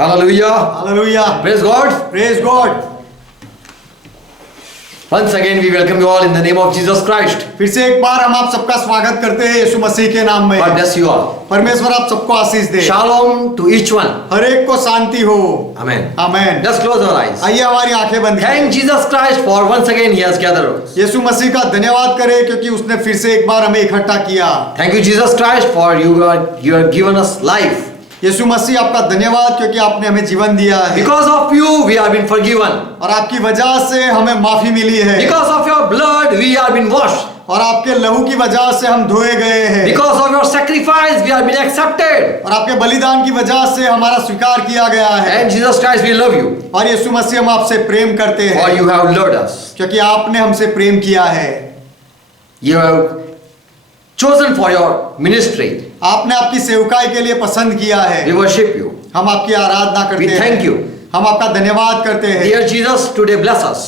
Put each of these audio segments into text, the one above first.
Hallelujah. Hallelujah. Praise God. Praise God. Once again we welcome you all in the name of Jesus Christ. फिर से एक बार हम आप सबका स्वागत करते हैं यीशु मसीह के नाम में। God bless you all. परमेश्वर आप सबको आशीष दे। Shalom to each one. हर एक को शांति हो। Amen. Amen. Let's close our eyes. आइए हमारी आंखें बंद करें। Thank Jesus Christ for once again He has gathered us. यीशु मसीह का धन्यवाद करें क्योंकि उसने फिर से एक बार हमें इकट्ठा किया। Thank you Jesus Christ for you have given us life. यीशु मसीह आपका धन्यवाद क्योंकि आपने हमें जीवन दिया है। Because of you we have been forgiven. और आपकी वजह से हमें माफी मिली है। Because of your blood we have been washed. और आपके लहू की वजह से हम धोए गए हैं। Because of your sacrifice we have been accepted. और आपके बलिदान की वजह से हमारा स्वीकार किया गया है। And Jesus Christ we love you. और यीशु मसीह हम आपसे प्रेम करते हैं। For you have loved us. क्योंकि आपने हमसे प्रेम किया है। You have chosen for your ministry. आपने आपकी सेवकाई के लिए पसंद किया है। We worship you. हम आपकी आराधना करते We हैं। thank you. हम आपका धन्यवाद करते हैं। Dear Jesus, today bless us.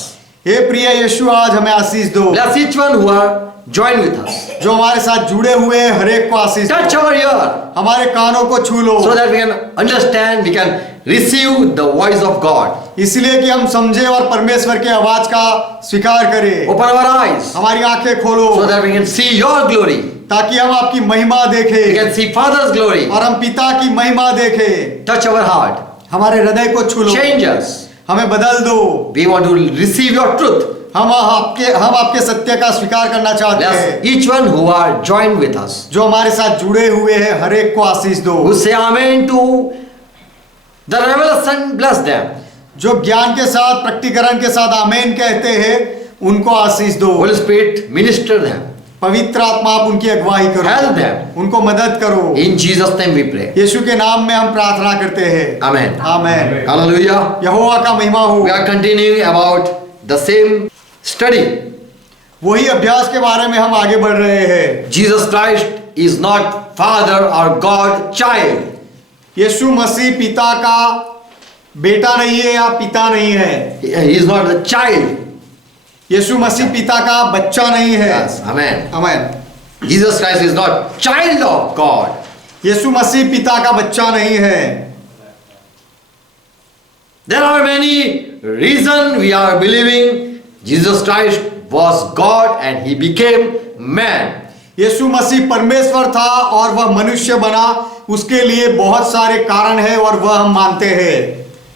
हे प्रिय यीशु आज हमें आशीष दो। Bless each one who are joined with us. जो हमारे साथ जुड़े हुए हैं हर एक को आशीष दो। Touch our ear हमारे कानों को छू लो। so that we can understand, we can receive the voice of God. इसलिए कि हम समझे और परमेश्वर के आवाज का स्वीकार करें। Open our eyes हमारी आंखें खोलो so that we can see your glory. ताकि हम आपकी महिमा We देखें can see Father's glory. और हम पिता की महिमा देखें। Touch our heart. हमारे हृदय को छू लो। Change us. हमें बदल दो। We want to receive your truth. हम आपके सत्य का स्वीकार करना चाहते हैं। Bless each one who are joined with us. जो हमारे साथ जुड़े हुए हैं हर एक को आशीष दो। Who say amen to the revelation, bless them. जो ज्ञान के साथ प्रकटीकरण के साथ आमीन कहते हैं उनको आशीष दो। Holy Spirit, minister them. पवित्र आत्मा आप उनकी अगुवाई करो। Help them. उनको मदद करो। In Jesus' name we pray. यीशु के नाम में हम प्रार्थना करते हैं। Amen. आमेन। Hallelujah. यहोवा का महिमा हो। We are continuing about the same study. वही अभ्यास के बारे में हम आगे बढ़ रहे हैं। Jesus Christ is not Father or God child. यीशु मसीह पिता का बेटा नहीं है या पिता नहीं है। He is not the child. यीशु मसीह पिता का बच्चा नहीं है। Yes. Amen. Amen. Jesus Christ is not child of God. यीशु मसीह पिता का बच्चा नहीं है। There are many reasons we are believing Jesus Christ was God and he became man. यीशु मसीह परमेश्वर था और वह मनुष्य बना। उसके लिए बहुत सारे कारण हैं और वह हम मानते हैं।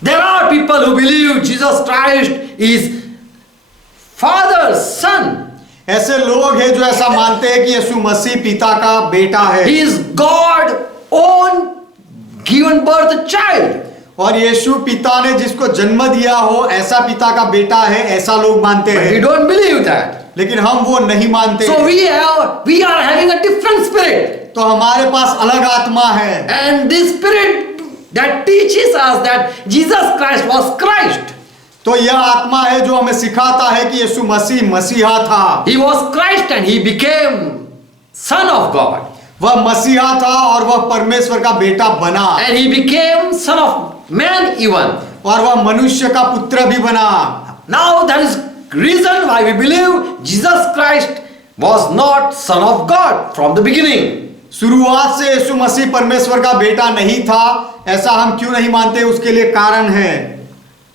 There are people who believe Jesus Christ is Father's son. ऐसे लोग हैं जो ऐसा मानते हैं कि यीशु मसीह पिता का बेटा है। He is God own given birth child. और यीशु पिता ने जिसको जन्म दिया हो ऐसा पिता का बेटा है ऐसा लोग मानते But we हैं। don't believe that. लेकिन हम वो नहीं मानते। So we are having a different spirit. तो हमारे पास अलग आत्मा है। And this spirit that teaches us that Jesus Christ was Christ. तो यह आत्मा है जो हमें सिखाता है कि यीशु मसीह मसीहा था। He was Christ and he became Son of God. वह मसीहा था और वह परमेश्वर का बेटा बना। And he became Son of Man even. और वह मनुष्य का पुत्र भी बना। Now that is reason why we believe Jesus Christ was not Son of God from the beginning. शुरुआत से यीशु मसीह परमेश्वर का बेटा नहीं था ऐसा हम क्यों नहीं मानते उसके लिए कारण है।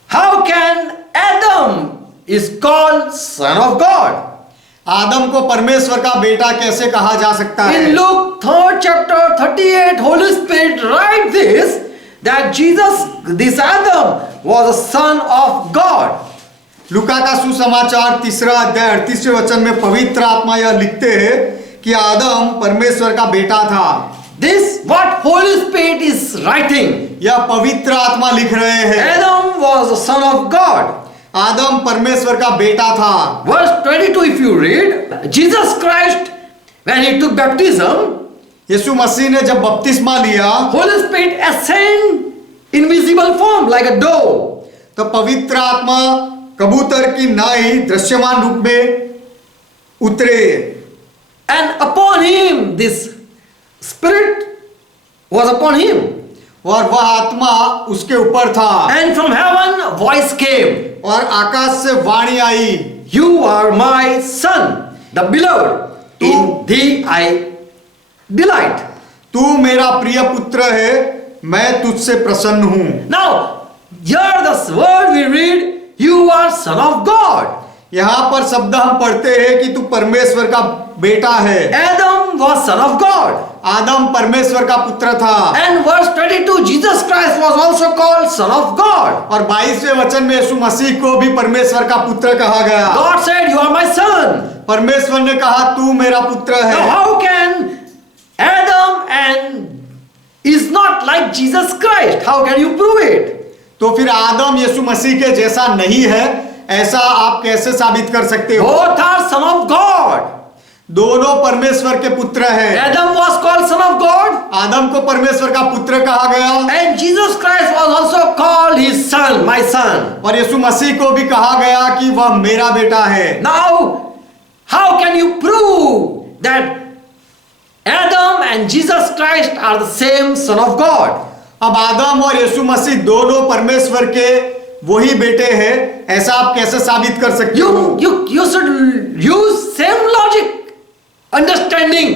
How can Adam is called Son of God? आदम को परमेश्वर का बेटा कैसे कहा जा सकता है। In Luke 3rd chapter 38, Holy Spirit write this that this Adam was a son of God. लूका का सुसमाचार 3रा अध्याय 38वें वचन में पवित्र आत्मा यह लिखते हैं कि आदम परमेश्वर का बेटा था। This what Holy Spirit is writing. यह पवित्र आत्मा लिख रहे हैं। Adam was a son of God. आदम परमेश्वर का बेटा था। Verse 22 if you read, Jesus Christ when he took baptism, यीशु मसीह ने जब बपतिस्मा लिया Holy Spirit ascend in visible form like a dove. तो पवित्र आत्मा कबूतर की नाई दृश्यमान रूप में उतरे। And upon him this Spirit was upon him. और वह आत्मा उसके ऊपर था। And from heaven a voice came. और आकाश से वाणी आई, You are my son, the beloved. In thee I delight. तू मेरा प्रिय पुत्र है मैं तुझसे प्रसन्न हूं। Now, here this word we read, you are son of God. यहाँ पर शब्द हम पढ़ते हैं कि तू परमेश्वर का बेटा है। Adam was son of God. आदम परमेश्वर का पुत्र था। And verse 22, Jesus Christ was also called son of God. और 22वें वचन में यीशु मसीह को भी परमेश्वर का पुत्र कहा गया। God said, you are my son. परमेश्वर ने कहा तू मेरा पुत्र है। Now how can Adam and is not like Jesus Christ? How can you prove it? तो फिर आदम यीशु मसीह के जैसा नहीं है, ऐसा आप कैसे साबित कर सकते हो? Both are son of God. दोनों परमेश्वर के पुत्र हैं। Adam was called son of God. आदम को परमेश्वर का पुत्र कहा गया And Jesus Christ was also called his son, my son. और यीशु मसीह को भी कहा गया कि वह मेरा बेटा है। Now, how can you prove that Adam and Jesus Christ are the same son of God? अब आदम और यीशु मसीह दोनों परमेश्वर के वही बेटे हैं, ऐसा आप कैसे साबित कर सकते हो? You should use same logic, understanding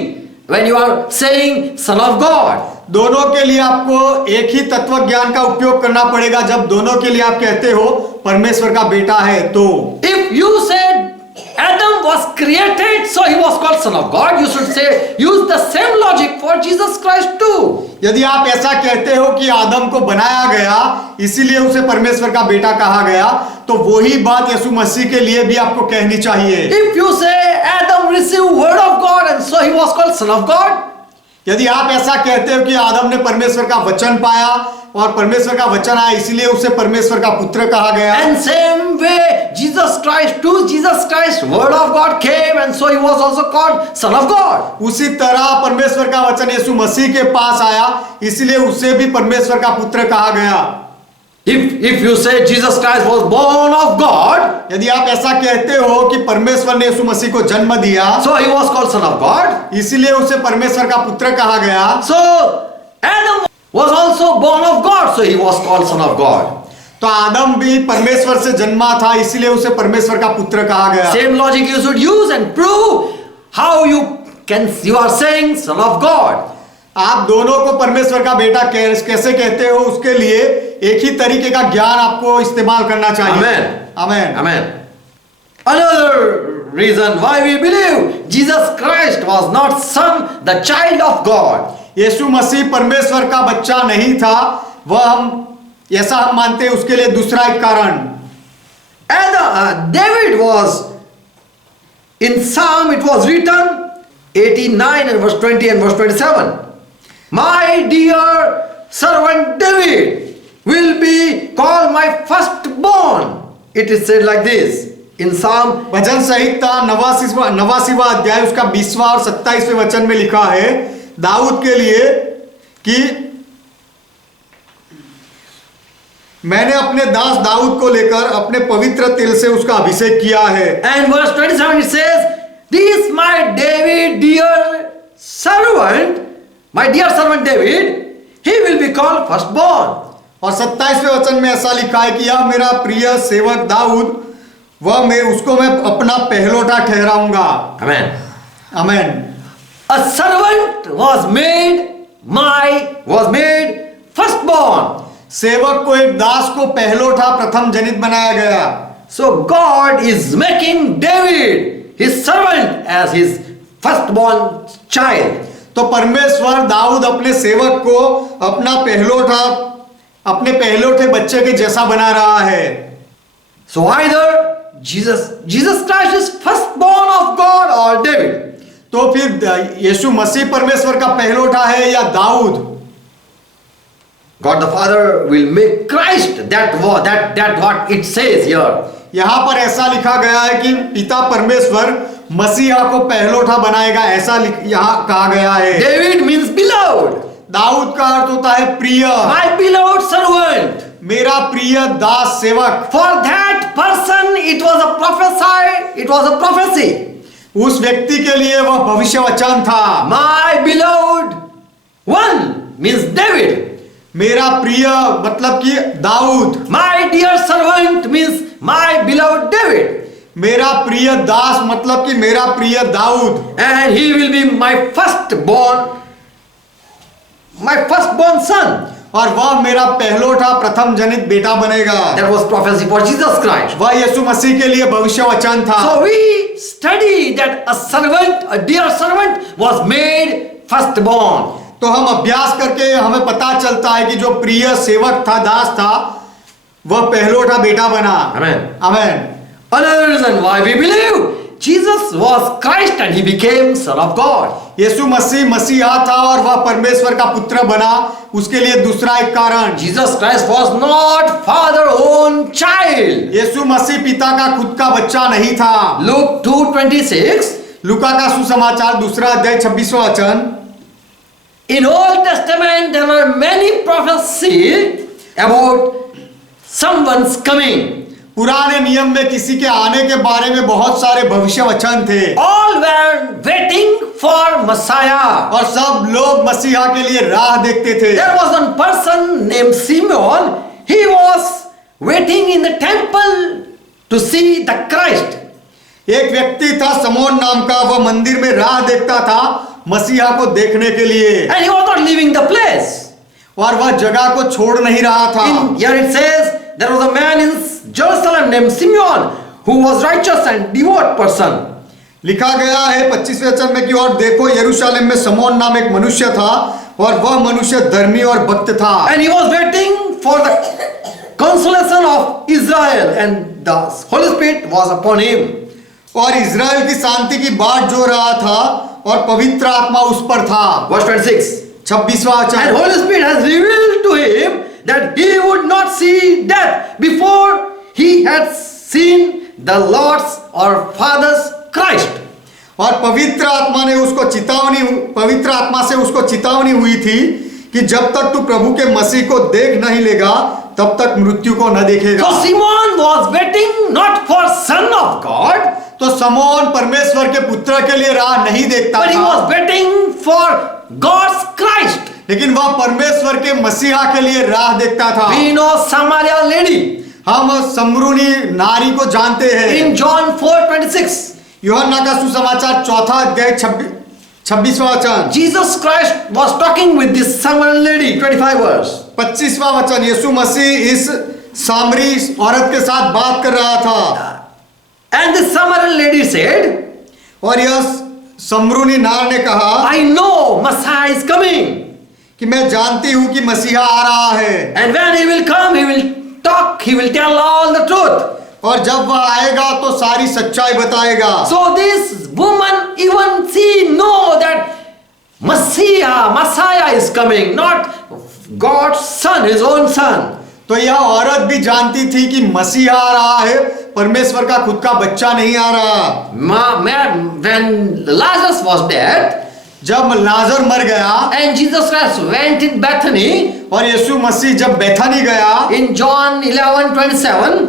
when you are saying son of God. दोनों के लिए आपको एक ही तत्व ज्ञान का उपयोग करना पड़ेगा जब दोनों के लिए आप कहते हो परमेश्वर का बेटा है। तो If you said Adam was created, so he was called son of God, you should say use the same logic for Jesus Christ too. यदि आप ऐसा कहते हो कि आदम को बनाया गया इसीलिए उसे परमेश्वर का बेटा कहा गया, तो वही बात यीशु मसीह के लिए भी आपको कहनी चाहिए। If you say Adam received word of God and so he was called son of God, यदि आप ऐसा कहते हो कि आदम ने परमेश्वर का वचन पाया और परमेश्वर का वचन आया इसीलिए उसे परमेश्वर का पुत्र कहा गया, and same way Jesus Christ word of God came and so he was also called son of God. उसी तरह परमेश्वर का वचन यीशु मसीह के पास आया इसीलिए उसे भी परमेश्वर का पुत्र कहा गया। If you say Jesus Christ was born of God, यदि आप ऐसा कहते हो कि परमेश्वर ने यीशु मसीह को जन्म दिया so he was called son of God. इसीलिए उसे परमेश्वर का पुत्र कहा गया, So Adam was also born of God, so he was called son of God. तो आदम भी परमेश्वर से जन्मा था इसीलिए उसे परमेश्वर का पुत्र कहा गया। Same logic you should use and prove how you are saying son of God. आप दोनों को परमेश्वर का बेटा कैसे कहते हो उसके लिए एक ही तरीके का ज्ञान आपको इस्तेमाल करना चाहिए। Amen. Amen. Amen. Another reason why we believe Jesus Christ was not son, the child of God. यीशु मसीह परमेश्वर का बच्चा नहीं था, ऐसा हम मानते हैं उसके लिए दूसरा एक कारण। David was in Psalm, it was written 89 and verse 20 and verse 27. My dear servant David will be called my firstborn. It is said like this in Psalm. भजन संहिता 89वां अध्याय उसका 20वां और 27वें वचन में लिखा है दाऊद के लिए कि मैंने अपने दास दाऊद को लेकर अपने पवित्र तिल से उसका अभिषेक किया है। And verse 27 it says, this my David dear servant, my dear servant David, he will be called firstborn. और 27वें वचन में ऐसा लिखा है कि यह मेरा प्रिय सेवक दाऊद, उसको मैं अपना पहलोटा ठहराऊंगा। Amen. Amen. A servant was made firstborn. सेवक को एक दास को पहलोठा प्रथम जनित बनाया गया। So God is making David his servant as his firstborn child. तो परमेश्वर दाऊद अपने सेवक को अपने पहलोठे बच्चे के जैसा बना रहा है। So either Jesus Christ is firstborn of God or David. तो फिर यीशु मसीह परमेश्वर का पहलोठा है या Dawood? God the Father will make Christ that what it says here. यहाँ पर ऐसा लिखा गया है कि पिता परमेश्वर मसीहा को पहलोठा बनाएगा, ऐसा यहाँ कहा गया है। David means beloved. दाऊद का अर्थ होता है प्रिय। My beloved servant. मेरा प्रिय दास सेवक। For that person it was a prophecy. उस व्यक्ति के लिए वह भविष्य वचन था। My beloved one means David. मेरा प्रिय मतलब कि Dawood. My dear servant means my beloved David. मेरा प्रिय दास मतलब कि मेरा प्रिय Dawood. And he will be my firstborn son. और वह मेरा पहलोठा प्रथम जनित बेटा बनेगा। That was prophecy for Jesus Christ. वह यीशु मसीह के लिए भविष्य वचन था। So we study that a servant, a dear servant, was made firstborn. तो हम अभ्यास करके हमें पता चलता है कि जो प्रिय सेवक था, दास था, वह पहलोठा बेटा बना। Amen. Amen. Another reason why we believe Jesus was Christ and he became Son of God. यीशु मसीह मसीहा था और वह परमेश्वर का पुत्र बना, उसके लिए दूसरा एक कारण, Jesus Christ was not Father's own child. यीशु मसीह पिता का खुद का बच्चा नहीं था। Luke 2:26. लूका का सुसमाचार दूसरा अध्याय 26वां वचन। In Old Testament there were many prophecies about someone's coming. पुराने नियम में किसी के आने के बारे में बहुत सारे भविष्य वचन थे। All were waiting for Messiah. और सब लोग मसीहा के लिए राह देखते थे। There was one person named Simeon. He was waiting in the temple to see the Christ. एक व्यक्ति था समोन नाम का, वह मंदिर में राह देखता था मसीहा को देखने के लिए, And he was not leaving the place. और वह जगह को छोड़ नहीं रहा था। Here it says there was a man in Jerusalem named Simeon who was righteous and devout person. लिखा गया है 25वें वचन में कि और देखो यरूशलेम में समोन नाम एक मनुष्य था और वह मनुष्य धर्मी और भक्त था। And he was waiting for the consolation of Israel and the Holy Spirit was upon him. और इज़राइल की शांति की बाट जो रहा था और पवित्र आत्मा उस पर था। Verse 26. 26वां And वचन। Holy Spirit has revealed to him that he would not see death before he had seen the Lord's or Father's Christ. और पवित्र आत्मा से उसको चेतावनी हुई थी कि जब तक तू प्रभु के मसीह को देख नहीं लेगा तब तक मृत्यु को न देखेगा। So Simon was waiting not for Son of God, तो समोन परमेश्वर के पुत्र के लिए राह नहीं देखता but he था, was waiting for God's Christ. लेकिन वह परमेश्वर के मसीहा के लिए राह देखता था। We know Samaria lady हम समरूनी नारी को जानते हैं। in John 4:26. यूहन्ना का सुसमाचार चौथा अध्याय 26वां वचन। Jesus Christ was talking with this Samaritan lady, 25 verse. 25वां वचन। यीशु मसीह इस सामरी औरत के साथ बात कर रहा था। And the Samaritan lady said, और यह समरूनी नार ने कहा I know Messiah is coming. कि मैं जानती हूं कि मसीहा आ रहा है, And when he will come, he will talk, he will tell all the truth. और जब वह आएगा तो सारी सच्चाई बताएगा। So this woman, even she know that Messiah is coming, not God's son, his own son. तो यह औरत भी जानती थी कि मसीहा आ रहा है, परमेश्वर का खुद का बच्चा नहीं आ रहा। When Lazarus was dead, जब लाजर मर गया and Jesus Christ went in Bethany, और यीशु मसीह जब बेथानी गया, in John 11:27,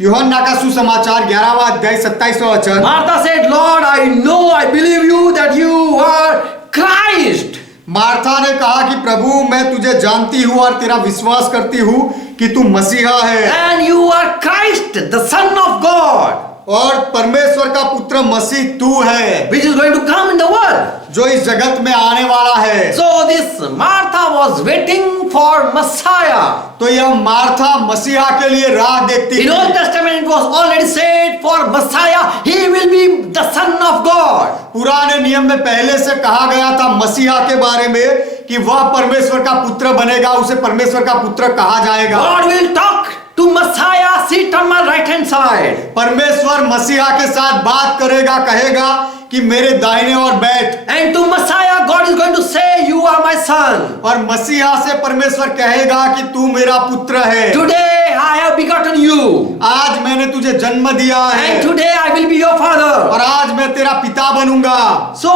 यूहन्ना का सुसमाचार 11वां अध्याय 27वां वचन। Martha said, Lord, I know, I believe you that you are Christ. Martha ने कहा कि प्रभु मैं तुझे जानती हूँ और तेरा विश्वास करती हूँ कि तू मसीहा है And you are Christ, the Son of God, और परमेश्वर का पुत्र मसीह तू है which is going to come in the world. जो इस जगत में आने वाला है। So this Martha was waiting for Messiah. तो यह मार्था मसीहा के लिए राह देखती In थी। Old Testament it was already said for Messiah, he will be the Son of God. पुराने नियम में पहले से कहा गया था मसीहा के बारे में कि वह परमेश्वर का पुत्र बनेगा, उसे परमेश्वर का पुत्र कहा जाएगा। God will talk to Messiah, sit on my right hand side. परमेश्वर मसीहा के साथ बात करेगा, कहेगा कि मेरे दाहिने और बैठ। And to Messiah, God is going to say, you are my son. और मसीहा से परमेश्वर कहेगा कि तू मेरा पुत्र है। Today I have begotten you. आज मैंने तुझे जन्म दिया है And today I will be your father. और आज मैं तेरा पिता बनूंगा। So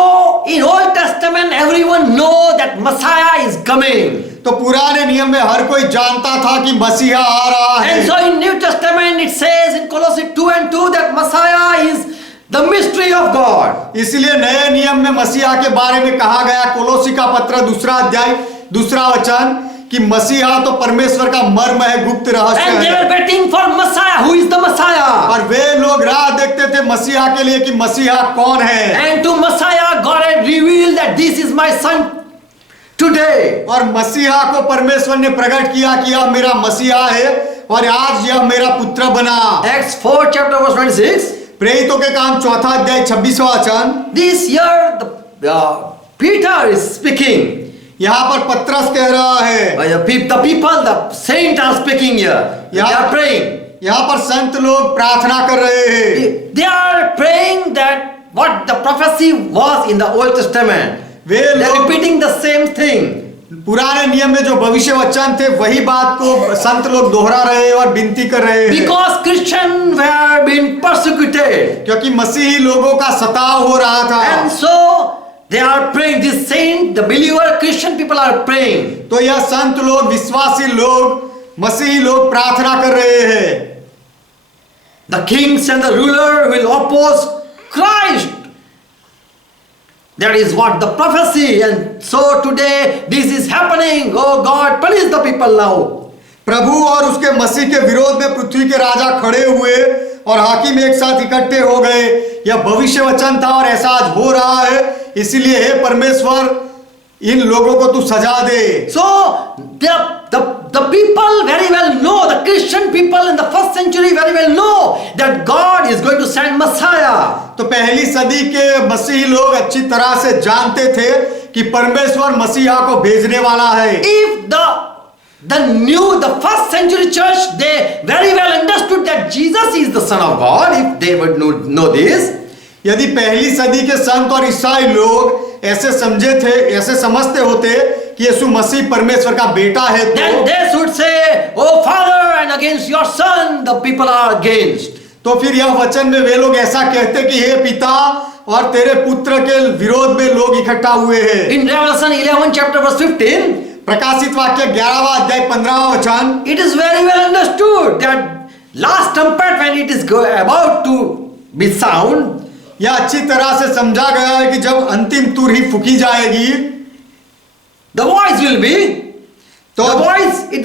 in Old Testament everyone know that Messiah is coming. तो पुराने नियम में हर कोई जानता था कि मसीहा आ रहा है। And so in New Testament it says in Colossians 2:2 that Messiah is the mystery of God. इसलिए नए नियम में मसीहा के बारे में कहा गया, कोलोसी का पत्र 2 अध्याय 2 वचन, कि मसीहा तो परमेश्वर का मर्म है, गुप्त रहस्य And they है। were waiting for Messiah. Who is the Messiah? और वे लोग राह देखते थे मसीहा के लिए कि मसीहा कौन है। And to Messiah God had revealed that this is my son. today. और मसीहा को परमेश्वर ने प्रकट किया कि यह मेरा मसीहा है और आज यह मेरा पुत्र बना। Acts 4 chapter verse 26. प्रेरितों के काम 4 अध्याय 26वां वचन। This year Peter is speaking. यहाँ पर पत्रस कह रहा है, The people, the saints are speaking here. They Yeah. are praying. यहाँ पर संत लोग प्रार्थना कर रहे हैं। They are praying that what the prophecy was in the Old Testament. Way They are लोग repeating the same thing. पुराने नियम में जो भविष्य वचन थे वही बात को संत लोग दोहरा रहे हैं और विनती कर रहे हैं। Because Christians were being persecuted. क्योंकि मसीही लोगों का सताव हो रहा था। And so they are praying. This saint, the believer Christian people are praying. तो यह संत लोग, विश्वासी लोग, मसीही लोग प्रार्थना कर रहे हैं। The kings and the ruler will oppose Christ. That is what the prophecy. And so today this is happening. Oh God, punish the people now. प्रभु और उसके मसीह के विरोध में पृथ्वी के राजा खड़े हुए और हाकिम एक साथ इकट्ठे हो गए। यह भविष्य वचन था और ऐसा आज हो रहा है। इसीलिए हे परमेश्वर, इन लोगों को तू सजा दे। So the people very well know, the Christian people in the first century very well know that God is going to send Messiah. तो पहली सदी के मसीही लोग अच्छी तरह से जानते थे कि परमेश्वर मसीहा को भेजने वाला है। If the first century church, they very well understood that Jesus is the Son of God, if they would know this. यदि पहली सदी के संत और ईसाई लोग ऐसे समझे थे, ऐसे समझते होते कि यीशु मसीह परमेश्वर का बेटा है, Then they should say, oh Father, and against your Son, the people are against. तो फिर यह वचन में वे लोग ऐसा कहते कि हे पिता और तेरे पुत्र के विरोध में लोग इकट्ठा हुए हैं। In Revelation 11 chapter verse 15, प्रकाशित वाक्य 11वां अध्याय 15वां वचन, it is very well understood that last trumpet, when it is about to be sound, यह अच्छी तरह से समझा गया है कि जब अंतिम तुरही फूकी जाएगी, the voice will be, the voice, it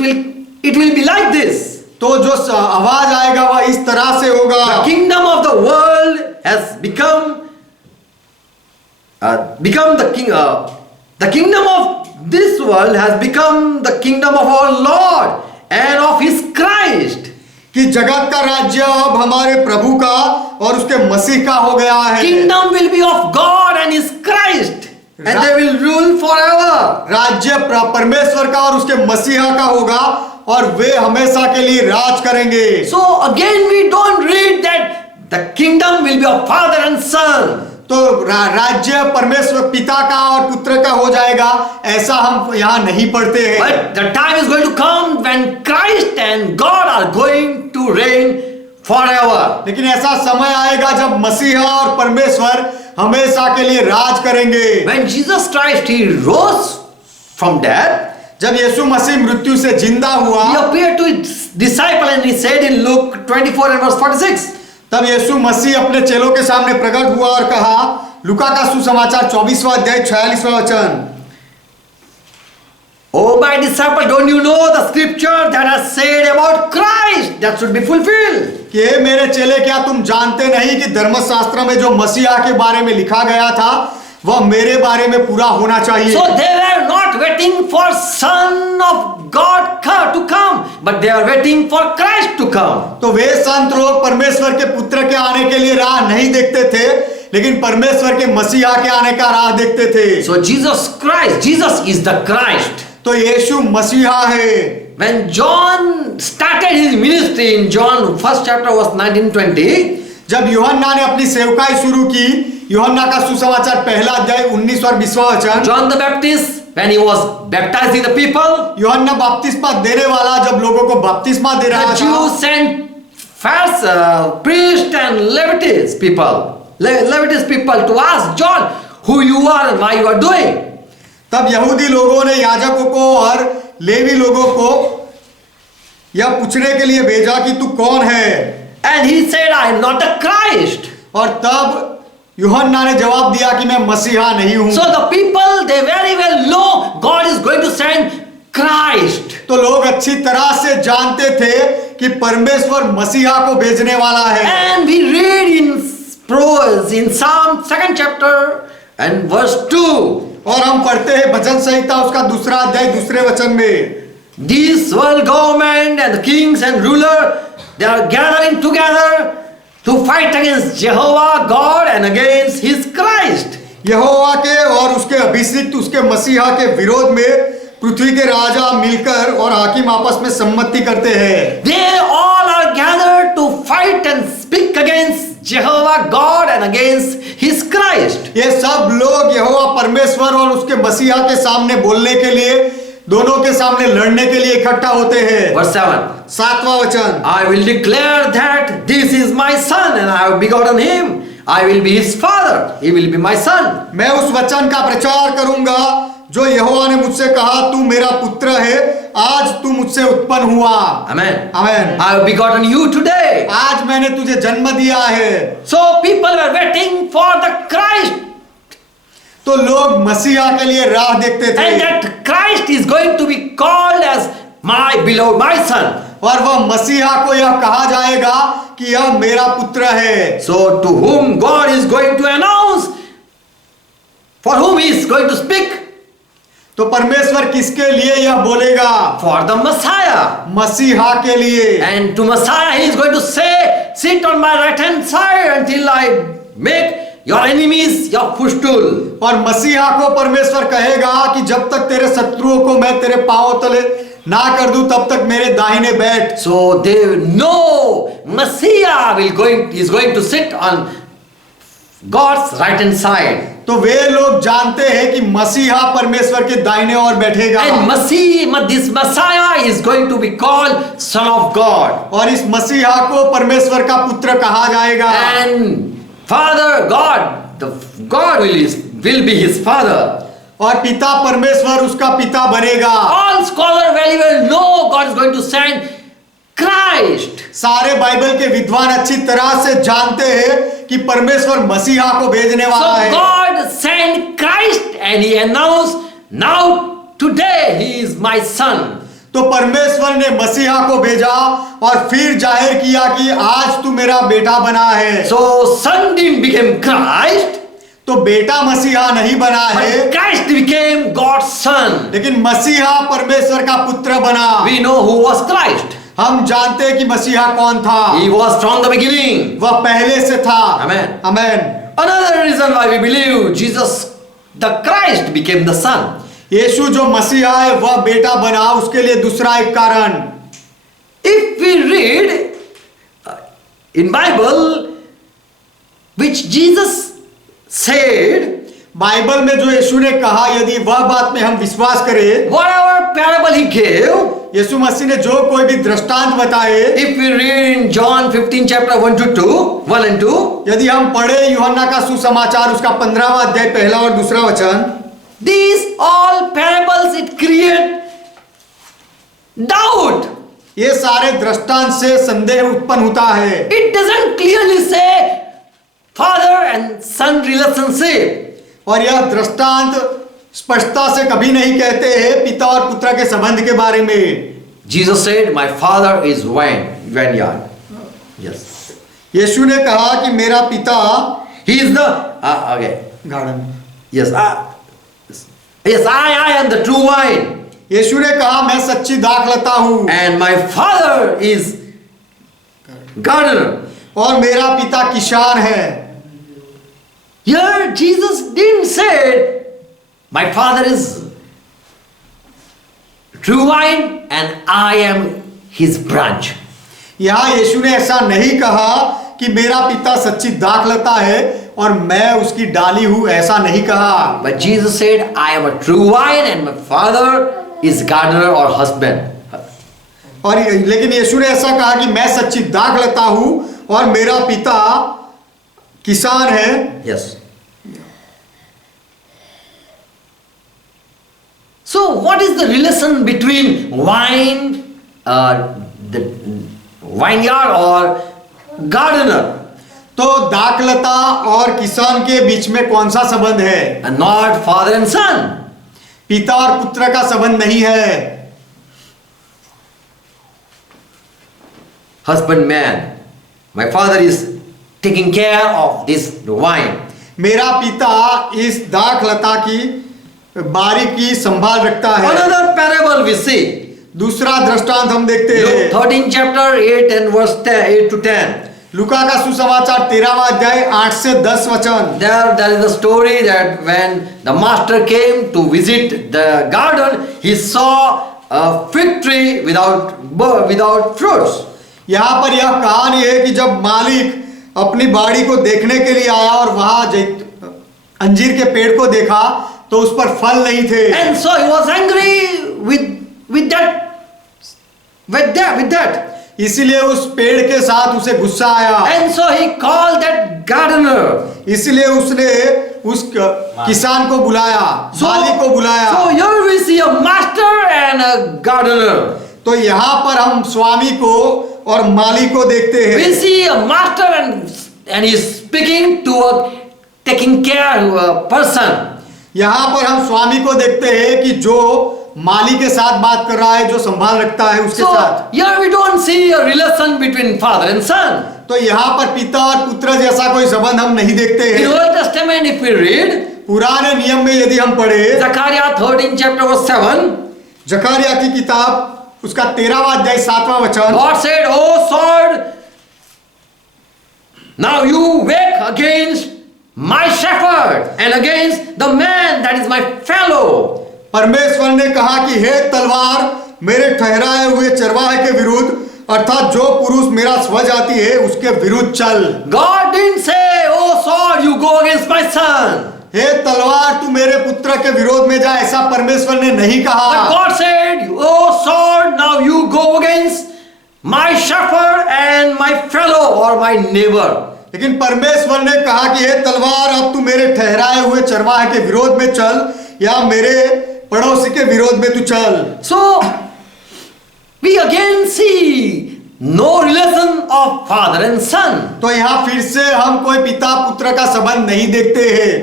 will be like this. तो जो आवाज आएगा वह इस तरह से होगा। The kingdom of the world has become the king. The kingdom of this world has become the kingdom of our Lord and of His Christ. कि जगत का राज्य अब हमारे प्रभु का और उसके मसीह का हो गया है। Kingdom will be of God and His Christ, and they will rule forever. राज्य परमेश्वर का और उसके मसीहा का होगा और वे हमेशा के लिए राज करेंगे। So again we don't read that the kingdom will be of Father and Son. तो राज्य परमेश्वर पिता का और पुत्र का हो जाएगा, ऐसा हम यहाँ नहीं पढ़ते हैं। But the time is going to come when Christ and God are going to reign forever. लेकिन ऐसा समय आएगा जब मसीहा और परमेश्वर हमेशा के लिए राज करेंगे। When Jesus Christ He rose from death, जब यीशु मसीह मृत्यु से जिंदा हुआ, He appeared to His disciple and He said in Luke 24 and verse 46. तब यीशु मसीह अपने चेलों के सामने प्रकट हुआ और कहा, लूका का सुसमाचार 24वां अध्याय 46वां वचन, Oh my disciple, don't you know the scripture that has said about Christ that should be fulfilled? कि हे मेरे चेले, क्या तुम जानते नहीं कि धर्मशास्त्र में जो मसीहा के बारे में लिखा गया था वह मेरे बारे में पूरा होना चाहिए। So they were not waiting for Son of God to come, but they are waiting for Christ to come. तो वे संत लोग परमेश्वर के पुत्र के आने के लिए राह नहीं देखते थे, लेकिन परमेश्वर के मसीहा के आने का राह देखते थे। So Jesus is the Christ. तो यीशु मसीहा है। When John started his ministry in John 1st chapter verse 19-20, जब यूहन्ना ने अपनी सेवकाई शुरू की, यूहन्ना का सुसमाचार पहला अध्याय 19 और 20वां वचन, John the Baptist, when he was baptizing the people, यूहन्ना बपतिस्मा देने वाला जब लोगों को बपतिस्मा दे रहा the था, Jews sent first priests and Levites people to ask John who you are and why you are doing. तब यहूदी लोगों ने याजकों को और लेवी लोगों को यह पूछने के लिए भेजा कि तू कौन है, And he said, I am not the Christ. और तब यूहन्ना ने जवाब दिया कि मैं मसीहा नहीं हूं। So the people, they very well know God is going to send Christ. तो लोग अच्छी तरह से जानते थे कि परमेश्वर मसीहा को भेजने वाला है। And we read in Psalm 2nd chapter and verse 2. और हम पढ़ते हैं भजन संहिता उसका 2 अध्याय 2 वचन में, This world government and the kings and ruler, they are gathering together to fight against Jehovah God and against His Christ. यहोवा के और उसके अभिषिक्त उसके मसीहा के विरोध में पृथ्वी के राजा मिलकर और हाकिम आपस में सम्मति करते हैं। They all are gathered to fight and speak against Jehovah God and against His Christ. ये सब लोग यहोवा परमेश्वर और उसके मसीहा के सामने बोलने के लिए, दोनों के सामने लड़ने के लिए इकट्ठा होते हैं। Verse 7. 7वां वचन, I will declare that this is my son and I have begotten him. I will be his father. He will be my son. मैं उस वचन का प्रचार करूंगा जो यहोवा ने मुझसे कहा, तू मेरा पुत्र है, आज तू मुझसे उत्पन्न हुआ। Amen. Amen. I have begotten you today. आज मैंने तुझे जन्म दिया है। So people were waiting for the Christ, तो लोग मसीहा के लिए राह देखते थे and that Christ is going to be called as my beloved, my son. और वह मसीहा को यह कहा जाएगा कि यह मेरा पुत्र है। So to whom God is going to announce, for whom He is going to speak, तो परमेश्वर किसके लिए यह बोलेगा? for the Messiah. मसीहा के लिए। And to Messiah He is going to say, sit on my right hand side until I make your enemies your footstool. और मसीहा को परमेश्वर कहेगा कि जब तक तेरे शत्रुओं को मैं तेरे पांव तले ना कर दूं तब तक मेरे दाहिने बैठ। So they know Messiah is going to sit on God's right hand side. तो वे लोग जानते हैं कि मसीहा परमेश्वर के दाहिने ओर बैठेगा। And this Messiah is going to be called Son of God. और इस मसीहा को परमेश्वर का पुत्र कहा जाएगा। And Father God, God will be his father. और पिता परमेश्वर उसका पिता बनेगा। All scholar very well know God is going to send Christ. सारे बाइबल के विद्वान अच्छी तरह से जानते हैं कि परमेश्वर मसीहा को भेजने वाला So है। God sent Christ and He announced, now today He is my son. तो परमेश्वर ने मसीहा को भेजा और फिर जाहिर किया कि आज तू मेरा बेटा बना है। So son didn't become Christ, तो बेटा मसीहा नहीं बना है, but Christ became God's son. लेकिन मसीहा परमेश्वर का पुत्र बना। We know who was Christ. हम जानते हैं कि मसीहा कौन था। He was from the beginning. वह पहले से था। Amen. Amen. Another reason why we believe Jesus the Christ became the son. यीशु जो मसीहा है वह बेटा बना, उसके लिए दूसरा एक कारण। If we read in Bible which Jesus said, Bible में जो यीशु ने कहा, यदि वह बात में हम विश्वास करें, whatever parable He gave, यीशु मसीह ने जो कोई भी दृष्टांत बताए, if we read in John 15 chapter 1 and 2, यदि हम पढ़े यूहन्ना का सुसमाचार उसका 15वां अध्याय पहला और दूसरा वचन, these all parables it create doubt. ये सारे दृष्टांत से संदेह उत्पन्न होता है। It doesn't clearly say father and son relationship. और यह दृष्टांत स्पष्टता से कभी नहीं कहते हैं पिता और पुत्र के संबंध के बारे में। Jesus said, my father is vineyard. Yes. यीशु ने कहा कि मेरा पिता He is the okay. Garden. Yes. Yes, I am the true vine. यीशु ने कहा मैं सच्ची दाखलता हूँ And my father is gardener. और मेरा पिता किसान है। Here Jesus didn't say, my father is true vine and I am his branch. यहाँ यीशु ने ऐसा नहीं कहा कि मेरा पिता सच्ची दाखलता है और मैं उसकी डाली हूँ, ऐसा नहीं कहा। But Jesus said, I am a true vine and my father is gardener or husband. और लेकिन यीशु ने ऐसा कहा कि मैं सच्ची दाखलता हूँ और मेरा पिता किसान है। Yes. So what is the relation between vine, the vineyard or gardener? तो दाखलता और किसान के बीच में कौन सा संबंध है? And not father and son. पिता और पुत्र का संबंध नहीं है। Husband man. My father is taking care of this vine. मेरा पिता इस दाखलता की बारीकी संभाल रखता है। Another parable we see. दूसरा दृष्टांत हम देखते Luke हैं 13 chapter 8 and verse 8 to 10. लूका का सुसमाचार 13वां अध्याय 8 से 10 वचन। There is a story that when the master came to visit the garden, he saw a fig tree without fruits. यहाँ पर यह कहानी है कि जब मालिक अपनी बाड़ी को देखने के लिए आया और वहां अंजीर के पेड़ को देखा तो उस पर फल नहीं थे। And so he was angry with that. इसीलिए उस पेड़ के साथ उसे गुस्सा आया। And so he called that gardener. इसलिए उसने उस किसान को बुलाया, माली को बुलाया। So here we see a master and a gardener. तो यहाँ पर हम स्वामी को और माली को देखते हैं। We see a master and he is speaking to a taking care of a person. यहाँ पर हम स्वामी को देखते हैं कि जो माली के साथ बात कर रहा है, जो संभाल रखता है उसके साथ। So here we don't see a relation between father and son. तो यहाँ पर पिता और पुत्र जैसा कोई संबंध हम नहीं देखते In हैं। Old Testament, if we read पुराने नियम में यदि हम पढ़े Zechariah 13 chapter verse 7, जकारिया की किताब उसका 13वां अध्याय 7वां वचन। God said, "O sword, now you wake against my shepherd and against the man that is my fellow." परमेश्वर ने कहा कि हे तलवार मेरे ठहराए हुए चरवाहे के विरुद्ध, अर्थात जो पुरुष मेरा स्वजाति है उसके विरुद्ध चल। God didn't say, "Oh sword, you go against my son." हे तलवार तू मेरे पुत्र के विरोध में जा, ऐसा परमेश्वर ने नहीं But कहा। God said, "Oh sword, now you go against my shepherd and my fellow or my neighbor." लेकिन परमेश्वर ने कहा कि हे तलवार अब तू मेरे ठहराए हुए चरवाहे के विरोध में चल या मेरे पड़ोसी के विरोध में तू चल। So we again see no relation of father and son. तो यहाँ फिर से हम कोई पिता पुत्र का संबंध नहीं देखते हैं।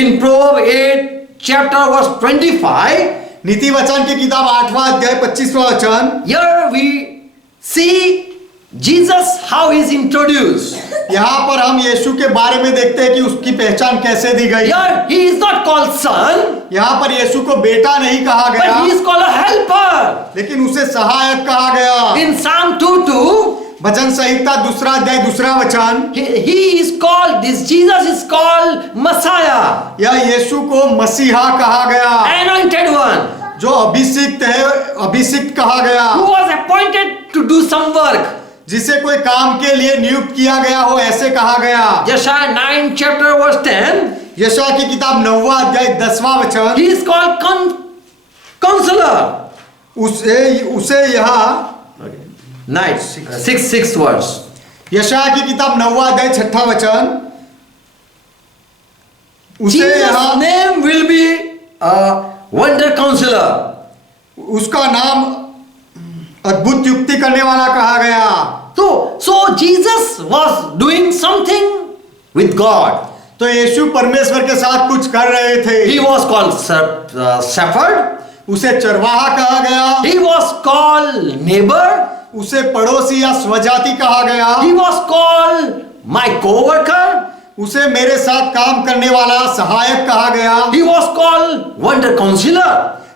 In Proverbs 8 chapter verse 25, नीति वचन की किताब 8वां अध्याय 25वां वचन। here we see Jesus how he is introduced. यहाँ पर हम यीशु के बारे में देखते हैं कि उसकी पहचान कैसे दी गई। Here he is not called son, यहाँ पर यीशु को बेटा नहीं कहा but गया, he is called a helper. लेकिन उसे सहायक कहा गया। In Psalm 2:2, वचन संहिता 2 अध्याय 2 वचन। he is called, this Jesus is called Messiah, यह यीशु को मसीहा कहा गया, anointed one, जो अभिषिक्त है, अभिषिक्त कहा गया, who was appointed to do some work. जिसे कोई काम के लिए नियुक्त किया गया हो, ऐसे कहा गया। Yeshaya 9 chapter verse 10, यशायाह की किताब 9वां अध्याय 10वां वचन। he is called counselor. उसे यहाँ 6 verse. यशायाह की किताब 9वां अध्याय 6वां वचन। उसे Jesus' यहाँ name will be wonder counselor. उसका नाम अद्भुत युक्ति करने वाला कहा गया। So Jesus was doing something with God. तो यीशु परमेश्वर के साथ कुछ कर रहे थे। He was called shepherd. उसे चरवाहा कहा गया। He was called neighbor. उसे पड़ोसी या स्वजाति कहा गया। He was called my co-worker. उसे मेरे साथ काम करने वाला सहायक कहा गया। He was called wonder counselor.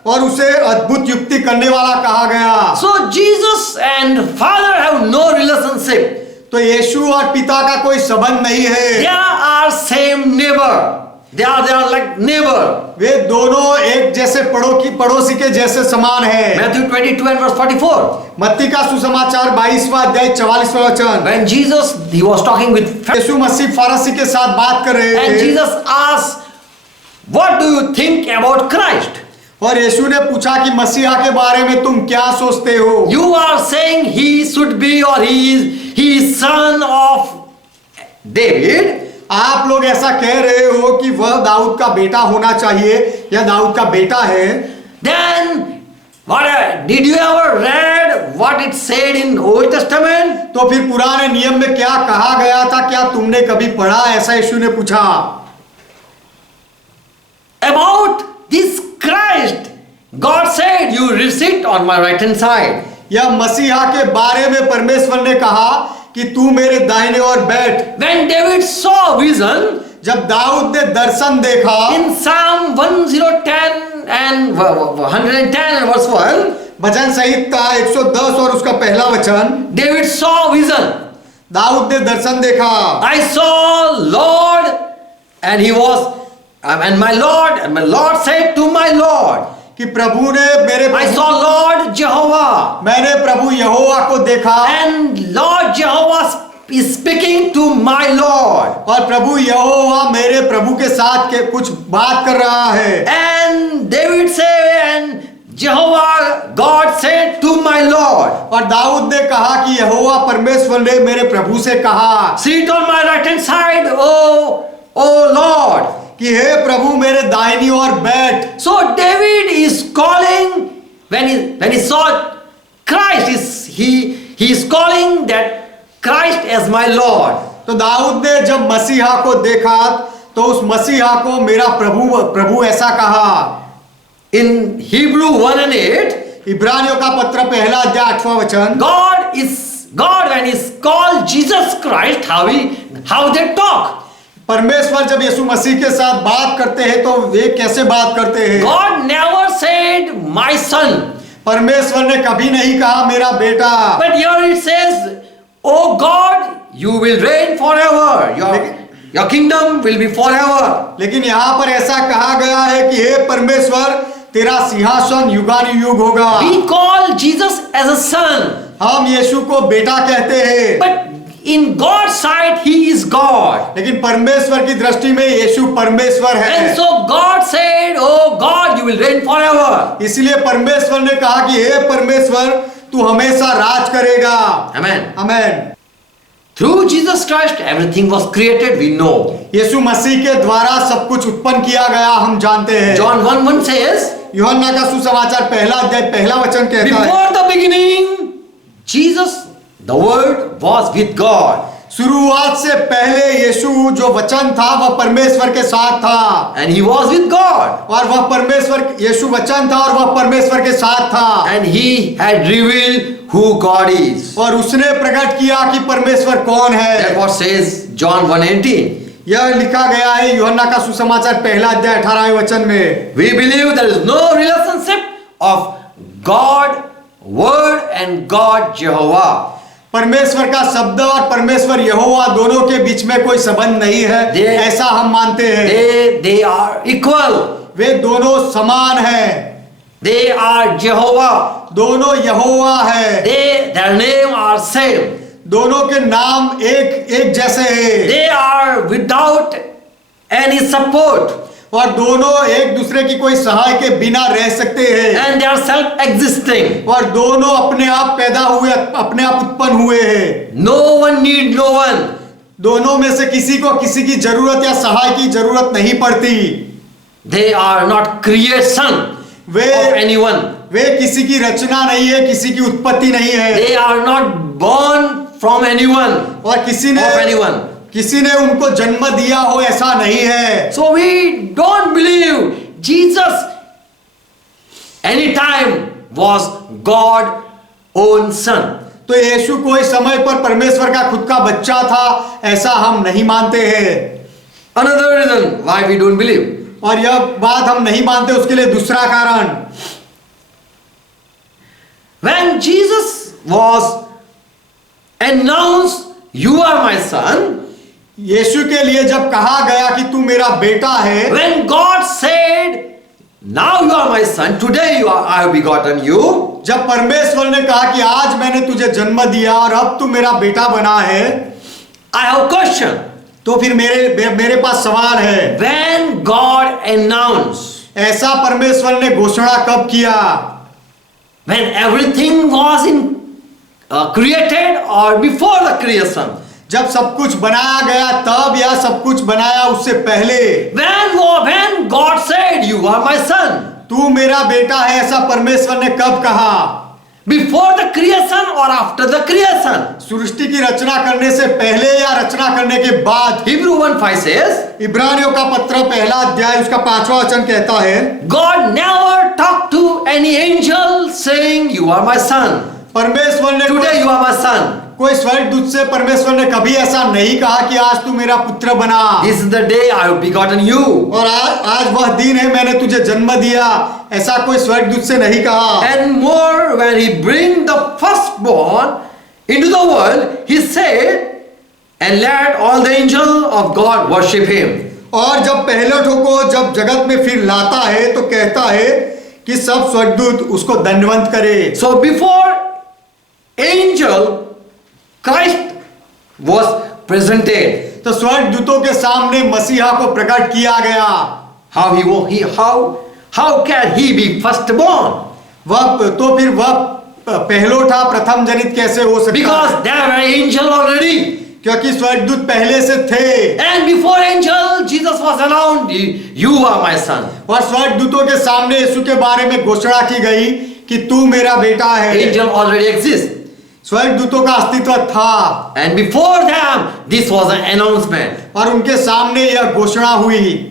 और उसे अद्भुत युक्ति करने वाला कहा गया। So Jesus and Father have no relationship. तो यीशु और पिता का कोई संबंध नहीं है। They are same neighbor. They are like neighbor. वे दोनों एक जैसे पड़ोसी के जैसे समान है। Matthew 22 and verse 44. मत्ती का सुसमाचार 22वां अध्याय 44वां वचन। When Jesus, he was talking with यीशु मसीह फारसी के साथ बात कर रहे and थे Jesus asked, "What do you think about Christ? और यीशु ने पूछा कि मसीहा के बारे में तुम क्या सोचते हो? You are saying he should be or he is son of David." आप लोग ऐसा कह रहे हो कि वह दाऊद का बेटा होना चाहिए या दाऊद का बेटा है। Then did you ever read what it said in Old Testament? तो फिर पुराने नियम में क्या कहा गया था, क्या तुमने कभी पढ़ा? ऐसा यीशु ने पूछा। About this Christ, God said, "You sit on my right hand side." यह मसीहा के बारे में परमेश्वर ने कहा कि तू मेरे दाहिने ओर बैठ। When David saw vision जब दाऊद ने दर्शन देखा in Psalm 1010 110 and verse 1, भजन संहिता 110 और उसका पहला वचन, David saw vision. दाऊद ने दर्शन देखा। I saw Lord, and my Lord said to my Lord, कि प्रभु ने मेरे I saw Lord Jehovah, मैंने प्रभु यहोवा को देखा, and Lord Jehovah is speaking to my Lord. और प्रभु यहोवा मेरे प्रभु के साथ के कुछ बात कर रहा है। And David said, and Jehovah God said to my Lord, और दाऊद ने कहा कि यहोवा परमेश्वर ने मेरे प्रभु से कहा, sit on my right hand side, O Lord. कि हे प्रभु मेरे दाहिनी ओर बैठ। So David is calling, when he saw Christ, he is calling that Christ as my Lord. तो दाऊद ने जब मसीहा को देखा तो उस मसीहा को मेरा प्रभु ऐसा कहा। In Hebrew 1 and 8, इब्रानियों का पत्र पहला अध्याय 8वां वचन, God when he called Jesus Christ, how they talk. परमेश्वर जब यीशु मसीह के साथ बात करते हैं तो वे कैसे बात करते हैं? God never said my son. परमेश्वर ने कभी नहीं कहा मेरा बेटा। But here it says, oh God, you will reign forever. Your kingdom will be forever. लेकिन यहाँ पर ऐसा कहा गया है कि हे परमेश्वर, तेरा सिंहासन युगानुयुग होगा। We call Jesus as a son. हम यीशु को बेटा कहते हैं। But in God's sight, he is God. लेकिन परमेश्वर की दृष्टि में यीशु परमेश्वर है। And so God said, oh God, you will reign forever. इसलिए परमेश्वर ने कहा कि हे परमेश्वर, तू हमेशा राज करेगा। Amen. Amen. Through Jesus Christ, everything was created, we know. यीशु मसीह के द्वारा सब कुछ उत्पन्न किया गया, हम जानते हैं। John 1:1 says, यूहन्ना का सुसमाचार पहला अध्याय पहला वचन कहता है, before the beginning, Jesus, the Word, was with God. शुरुआत से पहले यीशु जो वचन था वह परमेश्वर के साथ था। And he was with God. और वह परमेश्वर, यीशु वचन था और वह परमेश्वर के साथ था। And he had revealed who God is. और उसने प्रकट किया कि परमेश्वर कौन है। That's what says John 1:18. यह लिखा गया है यूहन्ना का सुसमाचार पहला अध्याय 18वें वचन में। We believe there is no relationship of God, Word and God Jehovah. परमेश्वर का शब्द और परमेश्वर यहोवा दोनों के बीच में कोई संबंध नहीं है, ऐसा हम मानते हैं। They are equal. वे दोनों समान हैं। They are Jehovah. दोनों यहोवा है। Their name are same. दोनों के नाम एक जैसे हैं। They are without any support. और दोनों एक दूसरे की कोई सहाय के बिना रह सकते हैं। And they are self-existing. और दोनों अपने आप पैदा हुए, अपने आप उत्पन्न हुए हैं। No one need no one. दोनों में से किसी को किसी की जरूरत या सहाय की जरूरत नहीं पड़ती। They are not creation of anyone. वे किसी की रचना नहीं है, किसी की उत्पत्ति नहीं है। They are not born from anyone. और किसी ने उनको जन्म दिया हो ऐसा नहीं है। So we don't believe Jesus anytime was God's own son. तो यीशु कोई समय पर परमेश्वर का खुद का बच्चा था, ऐसा हम नहीं मानते हैं। Another reason why we don't believe. और यह बात हम नहीं मानते, उसके लिए दूसरा कारण, when Jesus was announced, you are my son. यीशु के लिए जब कहा गया कि तू मेरा बेटा है, When God said, now you are my son, today I have begotten you. जब परमेश्वर ने कहा कि आज मैंने तुझे जन्म दिया और अब तू मेरा बेटा बना है, I have a question. तो फिर मेरे पास सवाल है, When God announced, ऐसा परमेश्वर ने घोषणा कब किया? when everything was created or before the creation? जब सब कुछ बनाया गया तब या सब कुछ बनाया उससे पहले? When God said, you are my son. तू मेरा बेटा है, ऐसा परमेश्वर ने कब कहा? Before the creation or after the creation? सृष्टि की रचना करने से पहले या रचना करने के बाद? Hebrew 1:5 says, इब्रानियों का पत्र पहला अध्याय उसका 5वां वचन कहता है, God never talked to any angel saying, you are my son. परमेश्वर ने Today you are my son. कोई स्वर्गदूत से परमेश्वर ने कभी ऐसा नहीं कहा कि आज तू मेरा पुत्र बना, This is the day I have begotten you. और आज वह दिन है मैंने तुझे जन्म दिया, ऐसा कोई स्वर्गदूत से नहीं कहा। And more, when he bring the firstborn into the world, he said, and let all the angels of God worship him. और जब पहलोठों को जब जगत में फिर लाता है तो कहता है कि सब स्वर्गदूत उसको धन्यवाद करे। So before angel, Christ was presented. तो स्वर्गदूतों के सामने मसीहा को प्रकट किया गया। How can he be firstborn? वह तो फिर वह पहलोठा प्रथम जनित कैसे हो सकता है? Because there were angel already. क्योंकि स्वर्गदूत पहले से थे। And before angel, Jesus was announced, you are my son. और स्वर्गदूतों के सामने यीशु के बारे में घोषणा की गई कि तू मेरा बेटा है। Angel already exists. स्वर्गदूतों का अस्तित्व था। And before them, this was an announcement. और उनके सामने यह घोषणा हुई।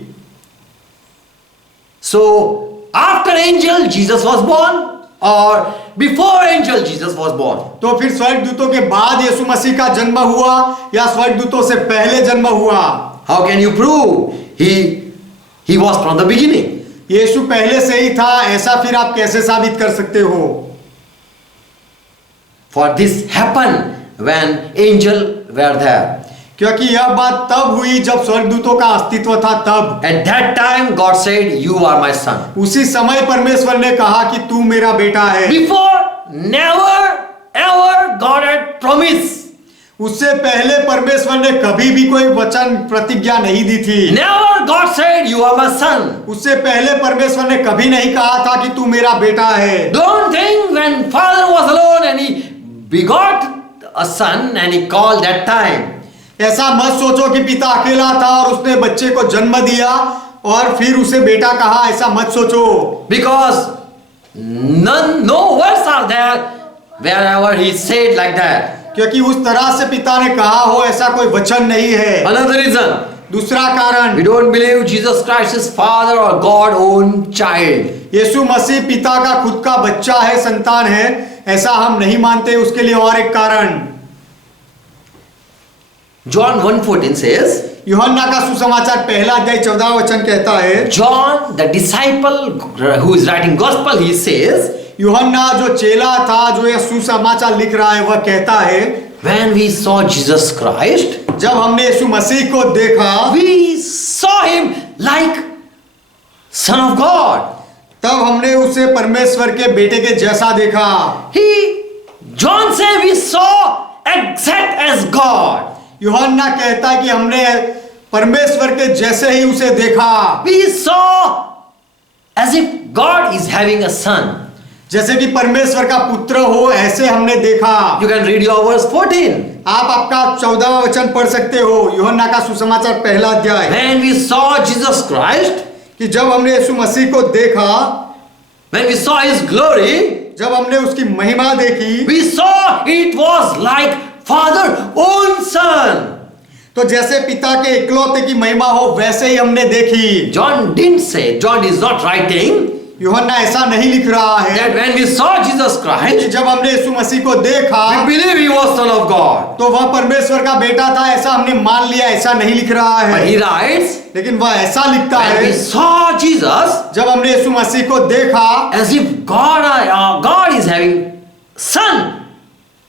So after angel, Jesus was born, or before angel, Jesus was born. तो फिर स्वर्गदूतों के बाद यीशु मसीह का जन्म हुआ या स्वर्गदूतों से पहले जन्म हुआ? How can you prove he was from the beginning? यीशु पहले से ही था, ऐसा फिर आप कैसे साबित कर सकते हो? For this happened when angel were there. क्योंकि यह बात तब हुई जब स्वर्गदूतों का अस्तित्व था तब। At that time God said, you are my son. उसी समय परमेश्वर ने कहा कि तू मेरा बेटा है। Before, never ever God had promised. उससे पहले परमेश्वर ने कभी भी कोई वचन प्रतिज्ञा नहीं दी थी। Never God said, you are my son. उससे पहले परमेश्वर ने कभी नहीं कहा था कि तू मेरा बेटा है। Don't think when father was alone and he begot a son and he called that time. ऐसा मत सोचो कि पिता अकेला था और उसने बच्चे को जन्म दिया और फिर उसे बेटा कहा, ऐसा मत सोचो। Because no words are there wherever he said like that. क्योंकि उस तरह से पिता ने कहा हो ऐसा कोई वचन नहीं है। Another reason, दूसरा कारण, we don't believe Jesus Christ is father or God own child. यीशु मसीह पिता का खुद का बच्चा है, संतान है, ऐसा हम नहीं मानते। उसके लिए और एक कारण, John 1:14 says, यूहन्ना का सुसमाचार पहला अध्याय 14 वचन कहता है। John the disciple who is writing gospel, he says, यूहन्ना जो चेला था जो यह सुसमाचार लिख रहा है वह कहता है, when we saw Jesus Christ, जब हमने यीशु मसीह को देखा, we saw him like son of God. तब हमने उसे परमेश्वर के बेटे के जैसा देखा। John said we saw exact as God. यूहन्ना कहता है कि हमने परमेश्वर के जैसे ही उसे देखा। We saw as if God is having a son. जैसे कि परमेश्वर का पुत्र हो ऐसे हमने देखा। You can read your verse 14. आप आपका 14वां वचन पढ़ सकते हो, यूहन्ना का सुसमाचार पहला अध्याय। When we saw Jesus Christ, कि जब हमने यीशु मसीह को देखा, when we saw his glory, जब हमने उसकी महिमा देखी, we saw it was like father own son. तो जैसे पिता के इकलौते की महिमा हो वैसे ही हमने देखी। John didn't say, John is not writing यूहन्ना ऐसा नहीं लिख रहा है that when we saw Jesus कि Christ, जब हमने यीशु मसीह को देखा we believe he was son of God. तो वह परमेश्वर का बेटा था, ऐसा हमने मान लिया, ऐसा नहीं लिख रहा But है। he writes, लेकिन वह ऐसा लिखता when we है, saw Jesus, जब हमने यीशु मसीह को देखा as if God is having son,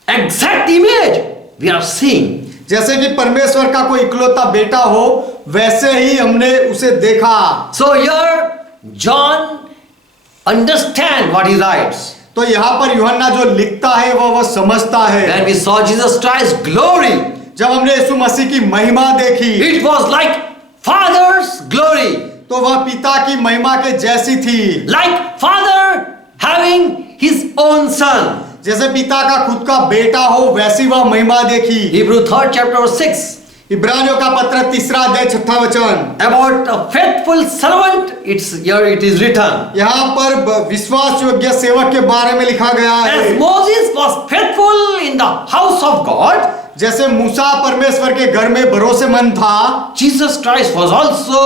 exact image we are seeing. जैसे कि परमेश्वर का कोई इकलौता बेटा हो वैसे ही हमने उसे देखा। So here John understand what he writes. तो यहाँ पर यूहन्ना जो लिखता है वह समझता है। When we saw Jesus Christ's glory, जब हमने यीशु मसीह की महिमा देखी, it was like Father's glory, तो वह पिता की महिमा के जैसी थी। like Father having his own son. जैसे पिता का खुद का बेटा हो वैसी वह महिमा देखी। Hebrew 3rd chapter 6, इब्रानियों का पत्र 3 अध्याय 6 वचन, about a faithful servant, here it is written. यहाँ पर विश्वास योग्य सेवक के बारे में लिखा गया As है। Moses was faithful in the house of God, जैसे मूसा परमेश्वर के घर में भरोसेमंद था, Jesus Christ was also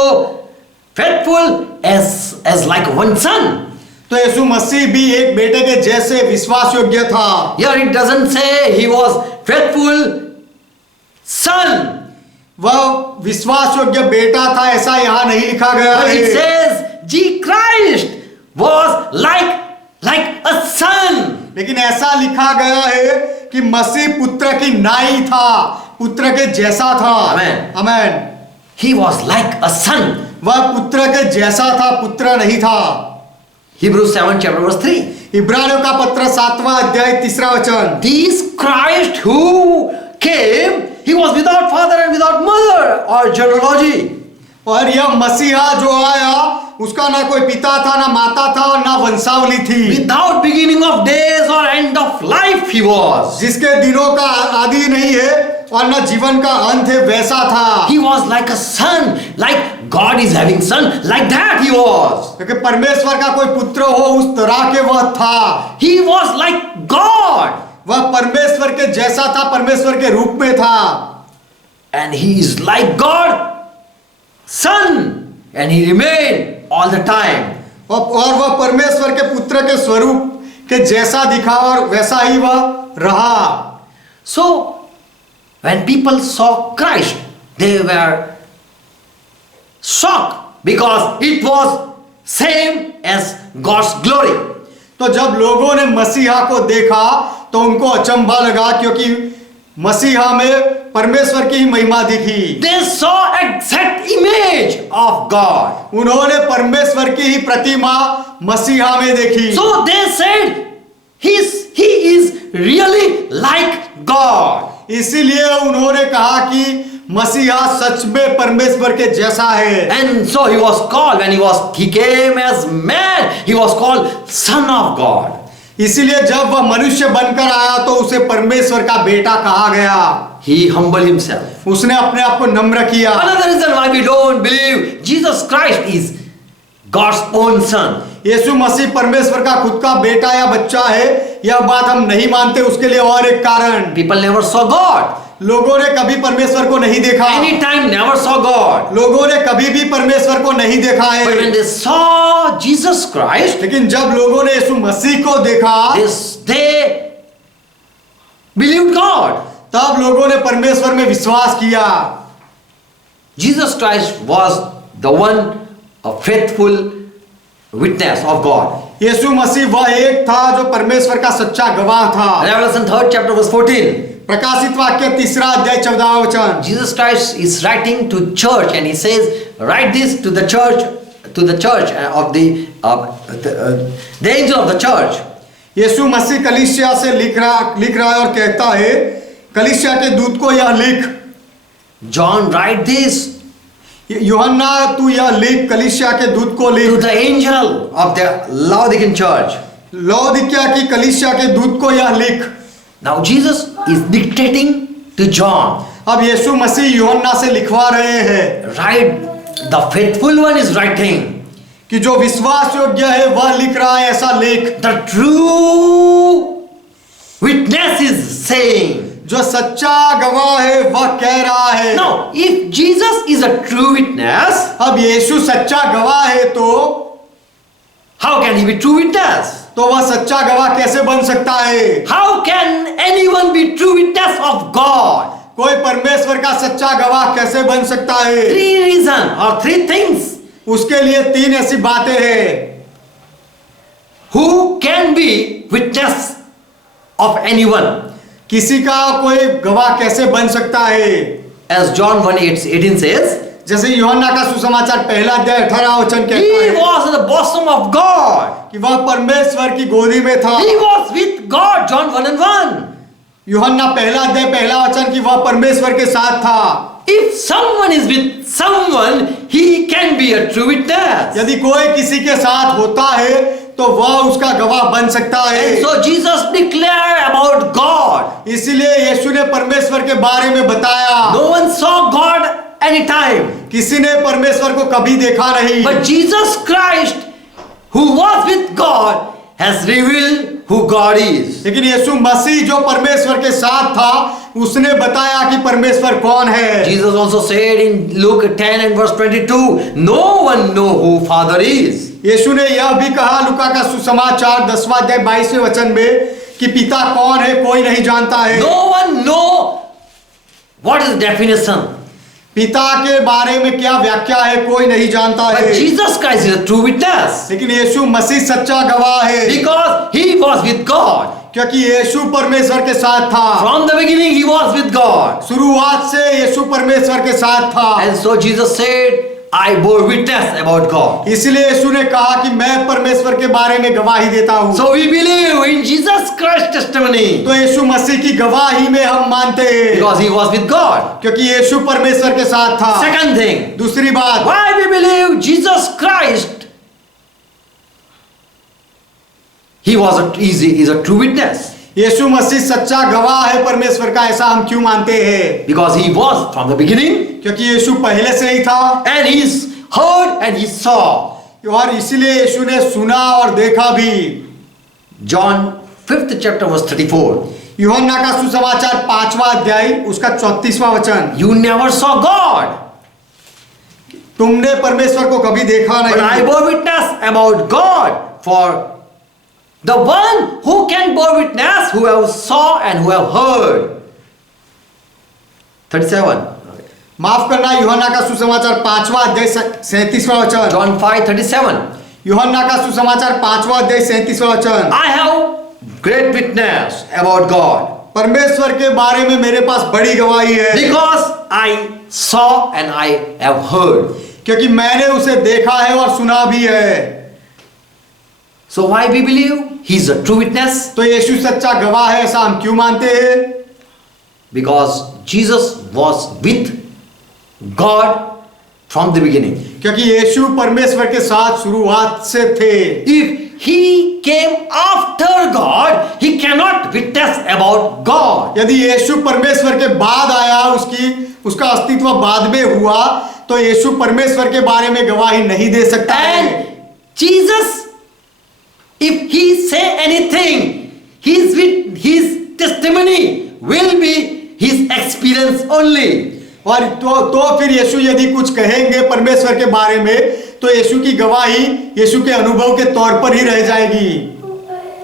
faithful as like one son. तो यीशु मसीह भी एक बेटे के जैसे विश्वास योग्य था। Here it doesn't say he was faithful son, वह विश्वास योग्य बेटा था ऐसा यहाँ नहीं लिखा गया but it है, says Jesus Christ was like a son. लेकिन ऐसा लिखा गया है कि मसीह पुत्र की नाई था, पुत्र के जैसा था। Amen. Amen. He was like a son. वह पुत्र के जैसा था, पुत्र नहीं था। Hebrews 7 chapter verse 3. इब्रानियों का पत्र 7वां अध्याय 3रा वचन। This Christ who came, he was without father and without mother or genealogy. और यह मसीहा जो आया उसका ना कोई पिता था, ना माता था और ना वंशावली थी। Without beginning of days or end of life he was. जिसके दिनों का आदि नहीं है और ना जीवन का अंत है, वैसा था। He was like a son, like God is having son, like that he was. क्योंकि परमेश्वर का कोई पुत्र हो उस तरह के वह था। He was like God. वह परमेश्वर के जैसा था, परमेश्वर के रूप में था। And he is like God, son, and he remained all the time. और वह परमेश्वर के पुत्र के स्वरूप के जैसा दिखा और वैसा ही वह रहा। So when people saw Christ, they were shocked because it was same as God's glory. तो जब लोगों ने मसीहा को देखा तो उनको अचंभा लगा, क्योंकि मसीहा में परमेश्वर की ही महिमा दिखी। They saw exact image of God. उन्होंने परमेश्वर की ही प्रतिमा मसीहा में देखी। So they said, he is really like God. इसीलिए उन्होंने कहा कि मसीहा सच में परमेश्वर के जैसा है। And so he was called, when he came as man, he was called Son of God. इसीलिए जब वह मनुष्य बनकर आया तो उसे परमेश्वर का बेटा कहा गया। He humbled himself. उसने अपने आप को नम्र किया। Another reason why we don't believe Jesus Christ is God's own son. यीशु मसीह परमेश्वर का खुद का बेटा या बच्चा है, यह बात हम नहीं मानते। उसके लिए और एक कारण, People never saw God. लोगों ने कभी परमेश्वर को नहीं देखा। Anytime never saw God. लोगों ने कभी भी परमेश्वर को नहीं देखा But है। when they saw Jesus Christ, लेकिन जब लोगों ने यीशु मसीह को देखा, they believed God. तब लोगों ने परमेश्वर में विश्वास किया। Jesus Christ was the one, a faithful witness of God. यीशु मसीह वह एक था जो परमेश्वर का सच्चा गवाह था। Revelation 3rd chapter verse 14. प्रकाशित वाक्य 3रा अध्याय 14वां वचन। Jesus Christ is writing to church and he says, write this to the church of the angel of the church. यीशु मसीह कलीसिया से लिख रहा है और कहता है, कलीसिया के दूत को यह लिख। John, write this यूहन्ना तू यह लिख, कलीसिया के दूत को to लिख। the angel of the Laodicean church. लौदीकिया की कलीसिया के दूत को यह लिख। Now Jesus is dictating to John. अब यीशु मसीह यूहन्ना से लिखवा रहे हैं Write, the faithful one is writing. कि जो विश्वास योग्य है वह लिख रहा है, ऐसा लेख। The true witness is saying. जो सच्चा गवाह है वह कह रहा है। Now, if Jesus is a true witness, अब यीशु सच्चा गवाह है तो how can he be true witness? तो वह सच्चा गवाह कैसे बन सकता है? How can anyone be true witness of God? कोई परमेश्वर का सच्चा गवाह कैसे बन सकता है? 3 reasons or 3 things. उसके लिए 3 ऐसी बातें हैं। Who can be witness of anyone? किसी का कोई गवाह कैसे बन सकता है? As John 1:18 says, जैसे यूहन्ना का सुसमाचार 1 अध्याय 18 वचन कहता he है was in the bosom of God. कि वह परमेश्वर की गोदी में था। He was with God, John 1:1. यूहन्ना 1 अध्याय 1 वचन कि वह परमेश्वर के साथ था। If someone is with someone, he can be a true witness. यदि कोई किसी के साथ होता है तो वह उसका गवाह बन सकता है। And so Jesus declared about God. इसीलिए यीशु ने परमेश्वर के बारे में बताया। No one saw God anytime. किसी ने परमेश्वर को कभी देखा नहीं। But Jesus Christ, who was with God, has revealed who God is. लेकिन यीशु मसीह जो परमेश्वर के साथ था, उसने बताया कि परमेश्वर कौन है। Jesus also said in Luke 10 and verse 22, no one know who Father is. यीशु ने यह भी कहा लूका का सुसमाचार 10वां अध्याय 22वें वचन में कि पिता कौन है कोई नहीं जानता है। No one know what is definition. पिता के बारे में क्या व्याख्या है कोई नहीं जानता है। But Jesus Christ is a true witness. लेकिन यीशु मसीह सच्चा गवाह है, Because he was with God. क्योंकि यीशु परमेश्वर के साथ था। From the beginning he was with God. शुरुआत से यीशु परमेश्वर के साथ था। And so Jesus said, I bore witness about God. इसलिए यीशु ने कहा कि मैं परमेश्वर के बारे में गवाही देता हूँ। So we believe in Jesus Christ's testimony. तो यीशु मसीह की गवाही में हम मानते हैं, Because he was with God. क्योंकि यीशु परमेश्वर के साथ था। Second thing, दूसरी बात, why we believe Jesus Christ, he is a true witness. यीशु मसीह सच्चा गवाह है परमेश्वर का, ऐसा हम क्यों मानते हैं? Because he was from the beginning, क्योंकि यीशु पहले से ही था and he heard and he saw. और इसीलिए यीशु ने सुना और देखा भी। John 5th chapter verse 34. यूहन्ना का सुसमाचार 5वां अध्याय उसका 34वां वचन, You never saw God, तुमने परमेश्वर को कभी देखा but I नहीं, bore witness about God. For the one who can bear witness, who have saw and who have heard. 37. माफ करना, यूहन्ना का सुसमाचार 5वां अध्याय 37वां वचन, John 5:37. यूहन्ना का सुसमाचार 5वां अध्याय 37वां वचन, I have great witness about God, परमेश्वर के बारे में मेरे पास बड़ी गवाही है, because I saw and I have heard. क्योंकि मैंने उसे देखा है और सुना भी है। So why we believe he is a true witness? तो यीशु सच्चा गवाह है, ऐसा हम क्यों मानते हैं? Because Jesus was with God from the beginning. क्योंकि यीशु परमेश्वर के साथ शुरुआत से थे। If he came after God, he cannot witness about God. यदि यीशु परमेश्वर के बाद आया, उसका अस्तित्व बाद में हुआ, तो यीशु परमेश्वर के बारे में गवाही नहीं दे सकता है। And Jesus, if he say anything, his testimony will be his experience only. और तो फिर यीशु यदि कुछ कहेंगे परमेश्वर के बारे में, तो यीशु की गवाही यीशु के अनुभव के तौर पर ही रह जाएगी।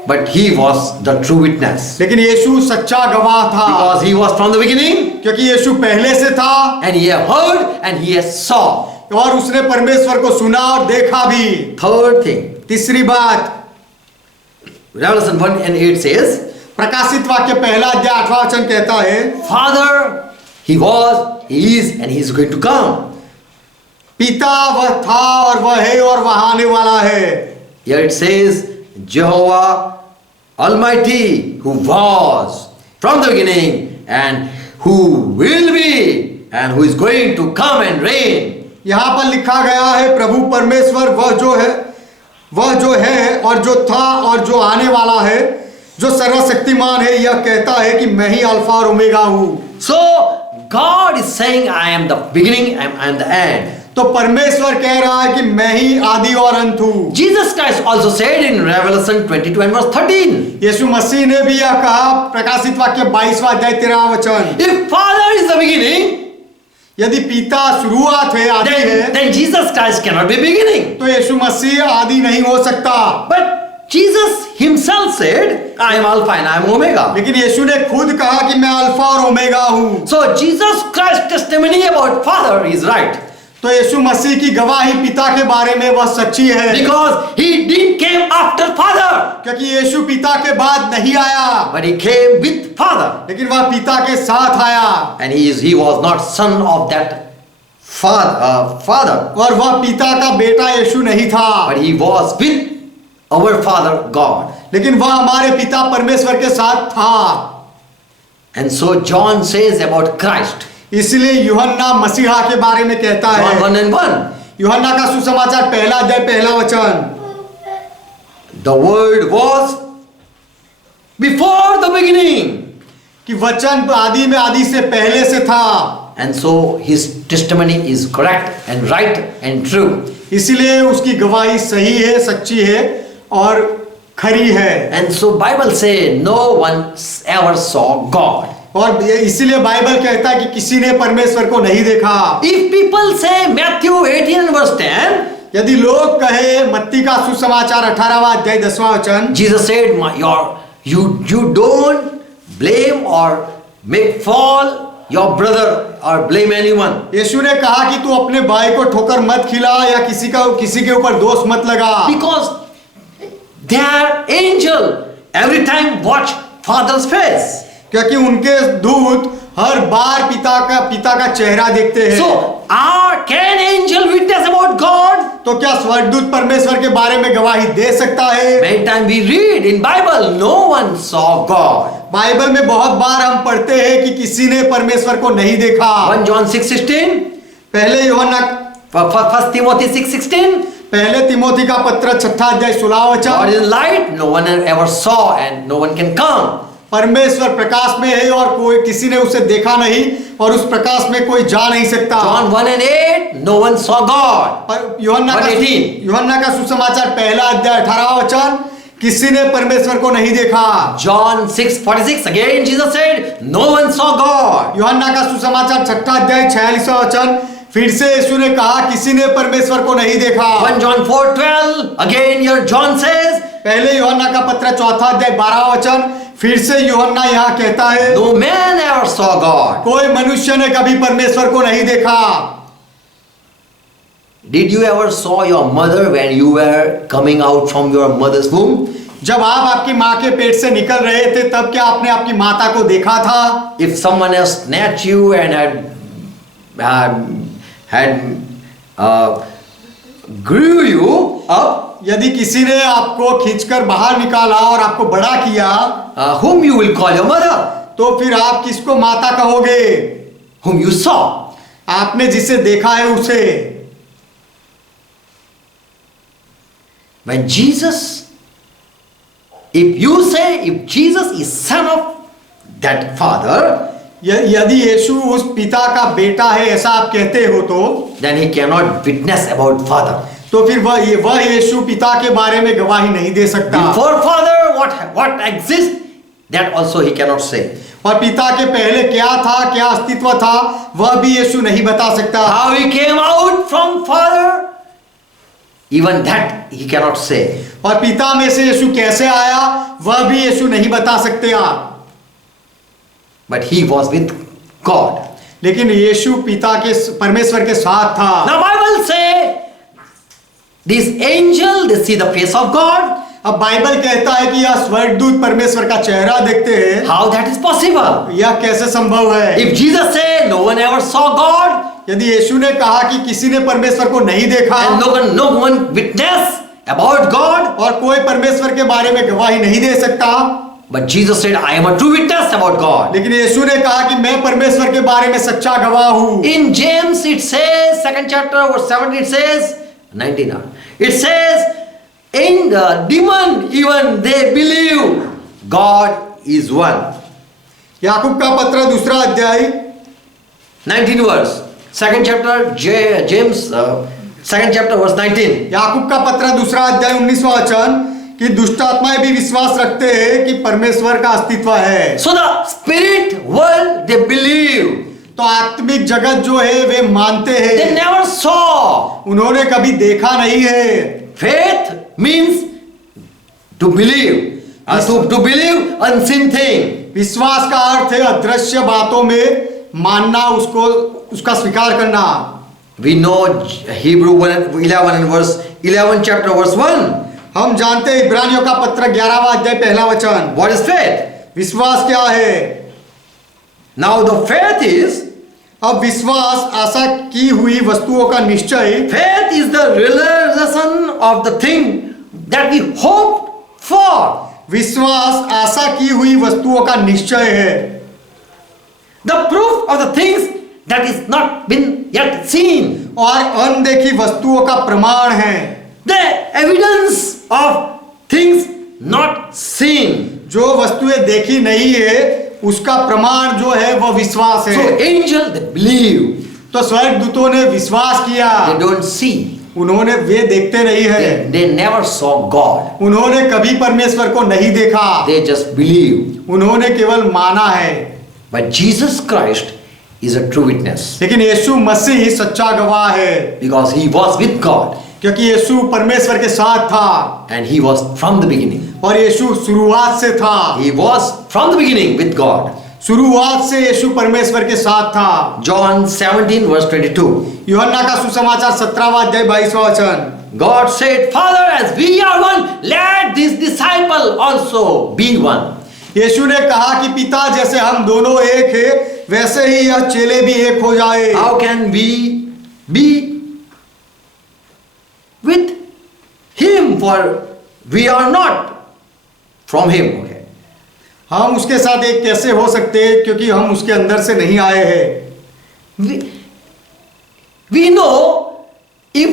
But he was the true witness. लेकिन यीशु सच्चा गवाह था, Because he was from the beginning, क्योंकि यीशु पहले से था and he have heard and he has saw. और उसने परमेश्वर को सुना और देखा भी। Third thing, तीसरी बात, Revelation 1:8 says, प्रकाशित वाक्य 1 अध्याय 8वां वचन कहता है, Father, he was, he is, and he is going to come. पिता वह था और वह है और वह आने वाला है। Here it says, Jehovah Almighty, who was from the beginning, and who will be, and who is going to come and reign. यहाँ पर लिखा गया है, प्रभु परमेश्वर वह जो है और जो था और जो आने वाला है, जो सर्वशक्तिमान है, यह कहता है कि मैं ही अल्फा और ओमेगा हूँ। So God is saying, I am the beginning, I am the end. तो परमेश्वर कह रहा है कि मैं ही आदि और अंत हूँ। Jesus Christ also said in Revelation 22 and verse 13. यीशु मसीह ने भी यह कहा, प्रकाशित वाक्य 22वां अध्याय 13वां वचन, If Father is the beginning, यदि पिता शुरुआत है, आदि है, then Jesus Christ cannot be beginning. तो यीशु मसीह आदि नहीं हो सकता। But Jesus himself said, I am Alpha and I am Omega. लेकिन यीशु ने खुद कहा कि मैं अल्फा और ओमेगा हूँ। So Jesus Christ's testimony about Father is right. तो यीशु मसीह की गवाही पिता के बारे में वह सच्ची है, Because he didn't came after Father, क्योंकि यीशु पिता के बाद नहीं आया, but he came with Father. लेकिन वह पिता के साथ आया। And he was not son of that father, और वह पिता का बेटा यीशु नहीं था, but he was with our Father God. लेकिन वह हमारे पिता परमेश्वर के साथ था। And so John says about Christ, इसलिए यूहन्ना मसीहा के बारे में कहता John है, 1:1, यूहन्ना का सुसमाचार 1 अध्याय 1 वचन, the word was before the beginning, कि वचन आदि में आदि से पहले से था। and so his testimony is correct and right and true. इसलिए उसकी गवाही सही है, सच्ची है और खरी है। And so Bible say no one ever saw God. और इसीलिए बाइबल कहता है कि किसी ने परमेश्वर को नहीं देखा। If people say Matthew 18 and verse 10, यदि लोग कहे मत्ती का सुसमाचार 18वां अध्याय 10वां वचन, Jesus said, you don't blame or make fall your brother or blame anyone. यीशु ने कहा कि तू अपने भाई को ठोकर मत खिला या किसी के ऊपर दोष मत लगा, Because their angel every time watch Father's face. क्योंकि उनके दूत हर बार पिता का चेहरा देखते हैं। So, can angel witness about God? तो क्या स्वर्गदूत परमेश्वर के बारे में गवाही दे सकता है? Many times we read in Bible, no one saw God. Bible में बहुत बार हम पढ़ते हैं कि किसी ने परमेश्वर को नहीं देखा। 1 John 6:16, पहले यूहन्ना 1 Timothy 6:16. पहले तिमोथी का पत्र 6 अध्याय 16 God वचन, is light, no one ever saw and no one can come. परमेश्वर प्रकाश में है और कोई किसी ने उसे देखा नहीं और उस प्रकाश में कोई जा नहीं सकता। John 1 and 8, no one saw God. पर यूहन्ना 1:18. का सुसमाचार पहला अध्याय 18वां वचन, किसी ने परमेश्वर को नहीं देखा। John 6:46, again Jesus said, no one saw God. यूहन्ना का सुसमाचार 6 अध्याय 46वां वचन, फिर से यीशु ने कहा किसी ने परमेश्वर को नहीं देखा। 1 John 4:12, again here John says, पहले यूहन्ना का पत्र 4 अध्याय 12वां वचन, फिर से यूहन्ना यहाँ कहता है no man ever saw God. कोई मनुष्य ने कभी परमेश्वर को नहीं देखा। Did you ever saw your mother when you were coming out from your mother's womb? जब आप आपकी माँ के पेट से निकल रहे थे तब क्या आपने आपकी माता को देखा था? If someone else snatched you and had grew you up, यदि किसी ने आपको खींचकर बाहर निकाला और आपको बड़ा किया, whom you will call your mother? तो फिर आप किसको माता कहोगे? Whom you saw. आपने जिसे देखा है उसे। When Jesus, if you say if Jesus is son of that father, यदि यीशु उस पिता का बेटा है ऐसा आप कहते हो तो then he cannot witness about father. तो फिर वह यीशु पिता के बारे में गवाही नहीं दे सकता। Before father, what exists, that also he cannot say. और पिता के पहले क्या था, क्या अस्तित्व था, वह भी यीशु नहीं बता सकता। How he came out from father, even that he cannot say. और पिता में से यीशु कैसे आया, वह भी यीशु नहीं बता सकते आप। But he was with God. लेकिन यीशु पिता के परमेश्वर के साथ था। Now Bible say, this angel, they see the face of God. अब बाइबल कहता है कि यह स्वर्गदूत परमेश्वर का चेहरा देखते हैं। How that is possible? यह कैसे संभव है? If Jesus said no one ever saw God, यदि यीशु ने कहा कि किसी ने परमेश्वर को नहीं देखा and no one witness about God, और कोई परमेश्वर के बारे में गवाही नहीं दे सकता, but Jesus said I am a true witness about God. लेकिन यीशु ने कहा कि मैं परमेश्वर के बारे में सच्चा गवाह हूँ। In James it says, 2nd chapter verse 17 it says, 19, it says, in the demon even they believe God is one. याकूब का पत्र 2 अध्याय 19 verse, 2nd chapter, James, 2nd chapter verse 19. याकूब का पत्र 2 अध्याय 19वां वचन कि दुष्ट आत्माएं भी विश्वास रखते हैं कि परमेश्वर का अस्तित्व है। So the spirit world they believe. तो आत्मिक जगत जो है वे मानते They हैं, never saw. उन्होंने कभी देखा नहीं है। Faith means to believe. To believe unseen thing. विश्वास का अर्थ है अदृश्य बातों में मानना, उसका स्वीकार करना। We know Hebrew 11 and verse 11 chapter verse 1. हम जानते हैं इब्रानियों का पत्र 11वां अध्याय पहला वचन। What is faith? विश्वास क्या है? Now the faith is, अब विश्वास आशा की हुई वस्तुओं का निश्चय। faith is the realization of the thing that we hoped for. विश्वास आशा की हुई वस्तुओं का निश्चय है। The proof of the things that is not been yet seen. और अनदेखी वस्तुओं का प्रमाण है। The evidence of things not seen. जो वस्तुएं देखी नहीं है उसका प्रमाण जो है वह विश्वास So है। angel they believe. तो स्वर्गदूतों ने विश्वास किया। They don't see. उन्होंने वे देखते नहीं है, They never saw God. उन्होंने कभी परमेश्वर को नहीं देखा, They just believe. उन्होंने केवल माना है। But Jesus Christ is a true witness लेकिन यीशु मसीह सच्चा गवाह है, because he was with God क्योंकि यीशु परमेश्वर के साथ था and he was from the beginning. और यीशु शुरुआत से था, He was from the beginning with God. शुरुआत से यीशु परमेश्वर के साथ था। John 17 verse 22. यूहन्ना का सुसमाचार 17वां अध्याय 22वां वचन। God said, Father, as we are one, let this disciple also be one. यीशु ने कहा कि पिता जैसे हम दोनों एक है, वैसे ही यह चेले भी एक हो जाए। How can we be with him, for we are not from him? Okay. हम उसके साथ एक कैसे हो सकते हैं, क्योंकि हम उसके अंदर से नहीं आए हैं। We know if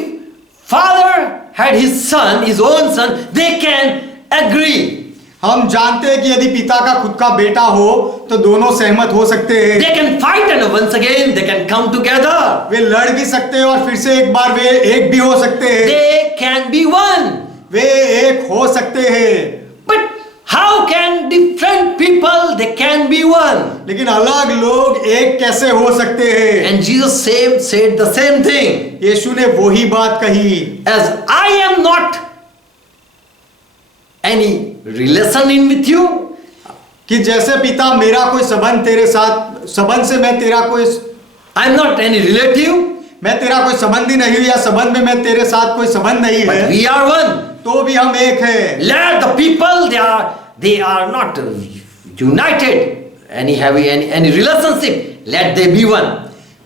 father had his son, his own son, they can agree. हम जानते हैं कि यदि पिता का खुद का बेटा हो तो दोनों सहमत हो सकते हैं। They can fight and once again they can come together. वे लड़ भी सकते हैं और फिर से एक बार वे एक भी हो सकते हैं। They can be one. वे एक हो सकते हैं। But how can different people they can be one? लेकिन अलग लोग एक कैसे हो सकते हैं? And Jesus said the same thing. यीशु ने वही बात कही, As I am not any relation in with you, कि जैसे पिता मेरा कोई संबंध तेरे साथ, संबंध से मैं तेरा कोई, I am not any relative, मैं तेरा कोई संबंधी नहीं हूं, या संबंध में मैं तेरे साथ कोई संबंध नहीं but है, we are one. तो भी हम एक हैं। Let the people they are not united, any relationship. Let they be one.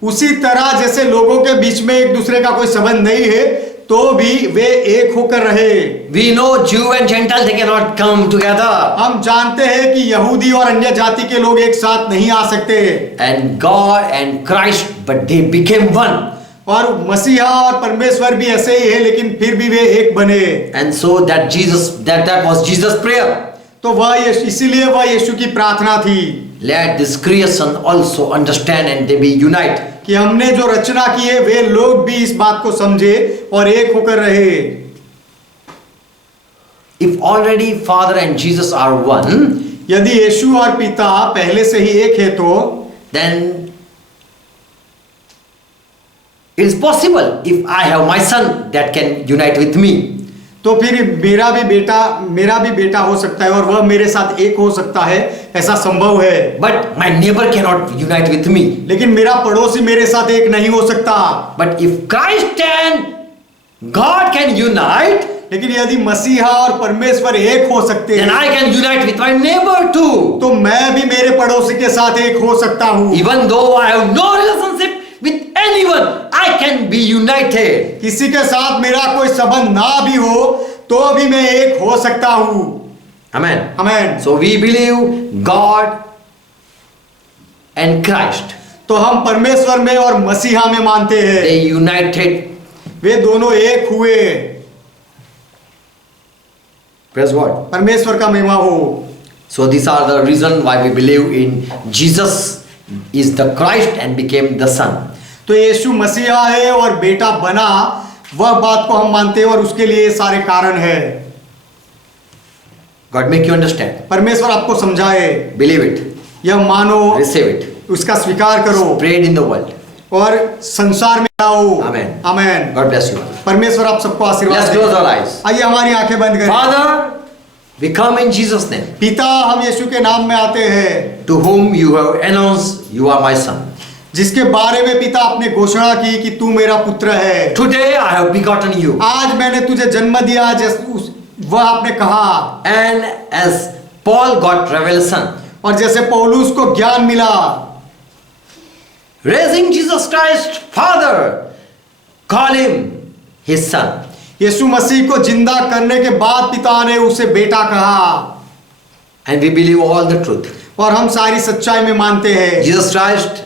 उसी तरह जैसे लोगों के बीच में एक दूसरे का कोई संबंध नहीं है, तो भी वे एक होकर रहे। We know Jew and Gentile they cannot come together. हम जानते हैं कि यहूदी और अन्य जाति के लोग एक साथ नहीं आ सकते, And God and Christ, but they became one. और मसीहा और परमेश्वर भी ऐसे ही है, लेकिन फिर भी वे एक बने। And so that was Jesus' prayer. तो वह इसीलिए वह यीशु की प्रार्थना थी, Let this creation also understand and they be unite. कि हमने जो रचना की है वे लोग भी इस बात को समझे और एक होकर रहे। If already Father and Jesus are one, यदि यीशु और पिता पहले से ही एक है, तो then it is possible if I have my son that can unite with me. तो फिर मेरा भी बेटा हो सकता है और वह मेरे साथ एक हो सकता है, ऐसा संभव है। But my neighbor cannot unite with me. लेकिन मेरा पड़ोसी मेरे साथ एक नहीं हो सकता। But if Christ and God can unite, लेकिन यदि मसीहा और परमेश्वर एक हो सकते then हैं, I can unite with my neighbor too. तो मैं भी मेरे पड़ोसी के साथ एक हो सकता हूँ। Even though I have no relationship with anyone, I can be united. किसी के साथ मेरा कोई संबंध ना भी हो तो भी मैं एक हो सकता हूँ। Amen. आमीन। So we believe God and Christ. तो हम परमेश्वर में और मसीहा में मानते हैं, They united. वे दोनों एक हुए। Praise God. परमेश्वर का महिमा हो। So these are the reason why we believe in Jesus is the Christ and became the Son. तो यीशु मसीहा है और बेटा बना, वह बात को हम मानते हैं और उसके लिए सारे कारण है। God make you understand. परमेश्वर आपको समझाए, Believe it. यह मानो, Receive it. उसका स्वीकार करो Spread in the world. और संसार में आओ। Amen. आमीन। God bless you. परमेश्वर आप सबको आशीर्वाद Let's they. close our eyes. आइए हमारी आंखें बंद करें। Father, we come in Jesus' name. पिता, हम यीशु के नाम में आते हैं, To whom you have announced you are my son. जिसके बारे में पिता आपने घोषणा की कि तू मेरा पुत्र है। Today I have begotten you. आज मैंने तुझे जन्म दिया, वह आपने कहा। And as Paul got revelation, और जैसे पौलुस को ज्ञान मिला, raising Jesus Christ, Father, call him his son. यीशु मसीह को जिंदा करने के बाद पिता ने उसे बेटा कहा। And we believe all the truth. और हम सारी सच्चाई में मानते हैं। Jesus Christ,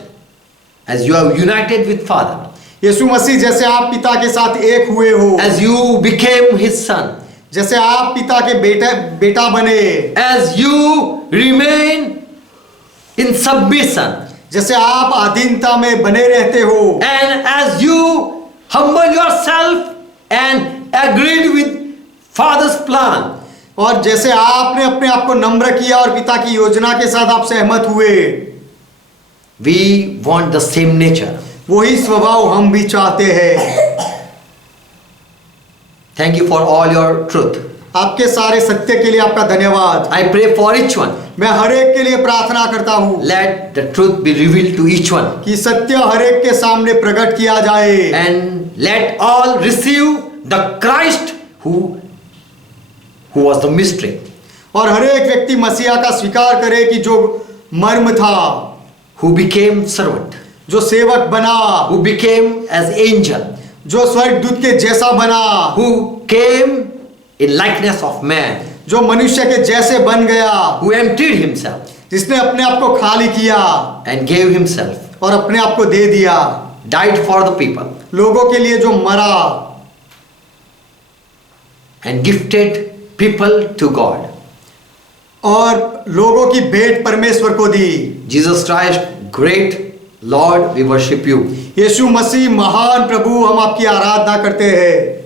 as you have united with Father, यीशु मसीह जैसे आप पिता के साथ एक हुए हो, as you became his son, जैसे आप पिता के बेटा बने, as you remain in submission, जैसे आप अधीनता में बने रहते हो, and as you humble yourself and agreed with Father's plan. और जैसे आपने अपने आप को नम्र किया और पिता की योजना के साथ आप सहमत हुए, We want the same nature. वही स्वभाव हम भी चाहते हैं। Thank you for all your truth. आपके सारे सत्य के लिए आपका धन्यवाद। I pray for each one. मैं हर एक के लिए प्रार्थना करता हूँ Let the truth be revealed to each one. कि सत्य हर एक के सामने प्रकट किया जाए, And let all receive the Christ who was the mystery. और हर एक व्यक्ति मसीहा का स्वीकार करे कि जो मर्म था, Who became servant. जो सेवक बना, Who became as angel. जो स्वर्गदूत के जैसा बना, Who came in likeness of man. जो मनुष्य के जैसे बन गया, Who emptied himself जिसने अपने आप को खाली किया and gave himself. और अपने आप को दे दिया, Died for the people. लोगों के लिए जो मरा And gifted people to God. और लोगों की भेंट परमेश्वर को दी। Jesus Christ, great Lord, we worship you. यीशु मसीह महान प्रभु, हम आपकी आराधना करते हैं।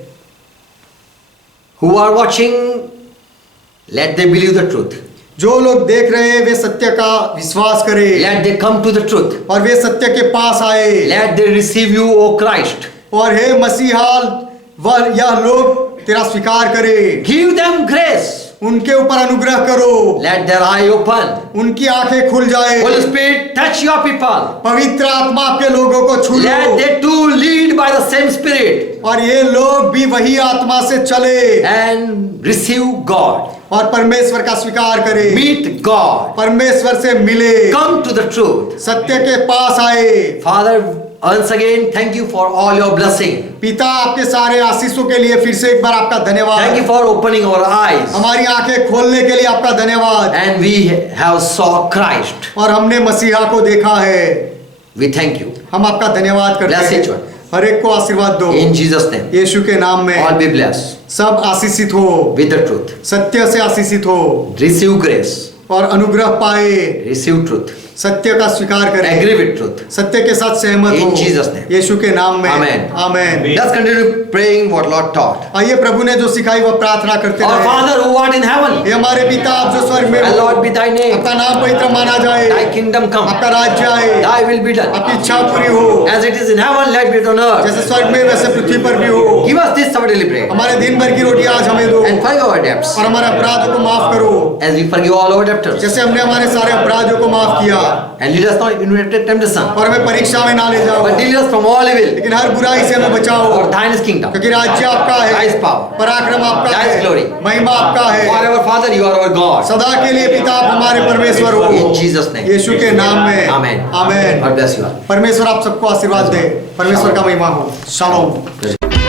Who are watching, let they believe the truth. जो लोग देख रहे हैं वे सत्य का विश्वास करें Let they come to the truth. और वे सत्य के पास आए। Let they receive you, O Christ. और हे मसीहा, वह यह लोग तेरा स्वीकार करें। Give them grace. उनके ऊपर अनुग्रह करो, Let their eye open. उनकी आंखें खुल जाए। Holy Spirit, touch your people. पवित्र आत्मा आपके लोगों को छू Let low they too lead by the same Spirit और ये लोग भी वही आत्मा से चले and receive God. और परमेश्वर का स्वीकार करें, Meet God. परमेश्वर से मिले, Come to the truth. सत्य के पास आए। Father, once again, thank you for all your blessing. पिता, आपके सारे आशीषों के लिए फिर से एक बार आपका Thank धन्यवाद। you for opening our eyes. हमारी आंखें खोलने के लिए आपका धन्यवाद। And we have saw Christ. और हमने मसीहा को देखा है। We thank you. हम आपका धन्यवाद करते Bless each हैं। one. हर एक को आशीर्वाद दो In Jesus' name. यीशु के नाम में। All be blessed सब आशीषित हो, with the truth. सत्य से आशीषित हो Receive grace. और अनुग्रह पाए, Receive truth. सत्य का स्वीकार करें, Agree with truth. सत्य के साथ सहमत In हो, Jesus' name. यीशु के नाम में। Amen. Amen. Let's continue praying what Lord taught. आइए प्रभु ने जो सिखाई वह प्रार्थना करते Our रहे। Father who art in heaven, हे हमारे पिता, आप जो स्वर्ग में हो, hallowed be thy name. आपका नाम पवित्र माना जाए, Thy kingdom come. आपका राज्य आए, Thy will be done. आपकी इच्छा पूरी हो, As it is in heaven, let be on earth. जैसे स्वर्ग में वैसे पृथ्वी पर भी हो। Give us this our daily bread. हमारे दिन भर की रोटी आज हमें दो And forgive our debts, और हमारे अपराधों को माफ करो as we forgive all our debtors. जैसे हमने हमारे सारे अपराधों को माफ किया। And lead us not into temptation, और हमें परीक्षा में ना ले जाओ, but deliver us from all evil. लेकिन हर बुराई से हमें बचाओ, For thine is kingdom, क्योंकि राज्य आपका thy है, is power, पराक्रम आपका thy is है, glory. महिमा आपका है। Forever, Father, you are our God. सदा के लिए पिता, आप हमारे परमेश्वर हो। In Jesus' name. यीशु के नाम में Amen. Amen. God bless you all. परमेश्वर आप सबको आशीर्वाद दे, परमेश्वर का महिमा हो। शालोम।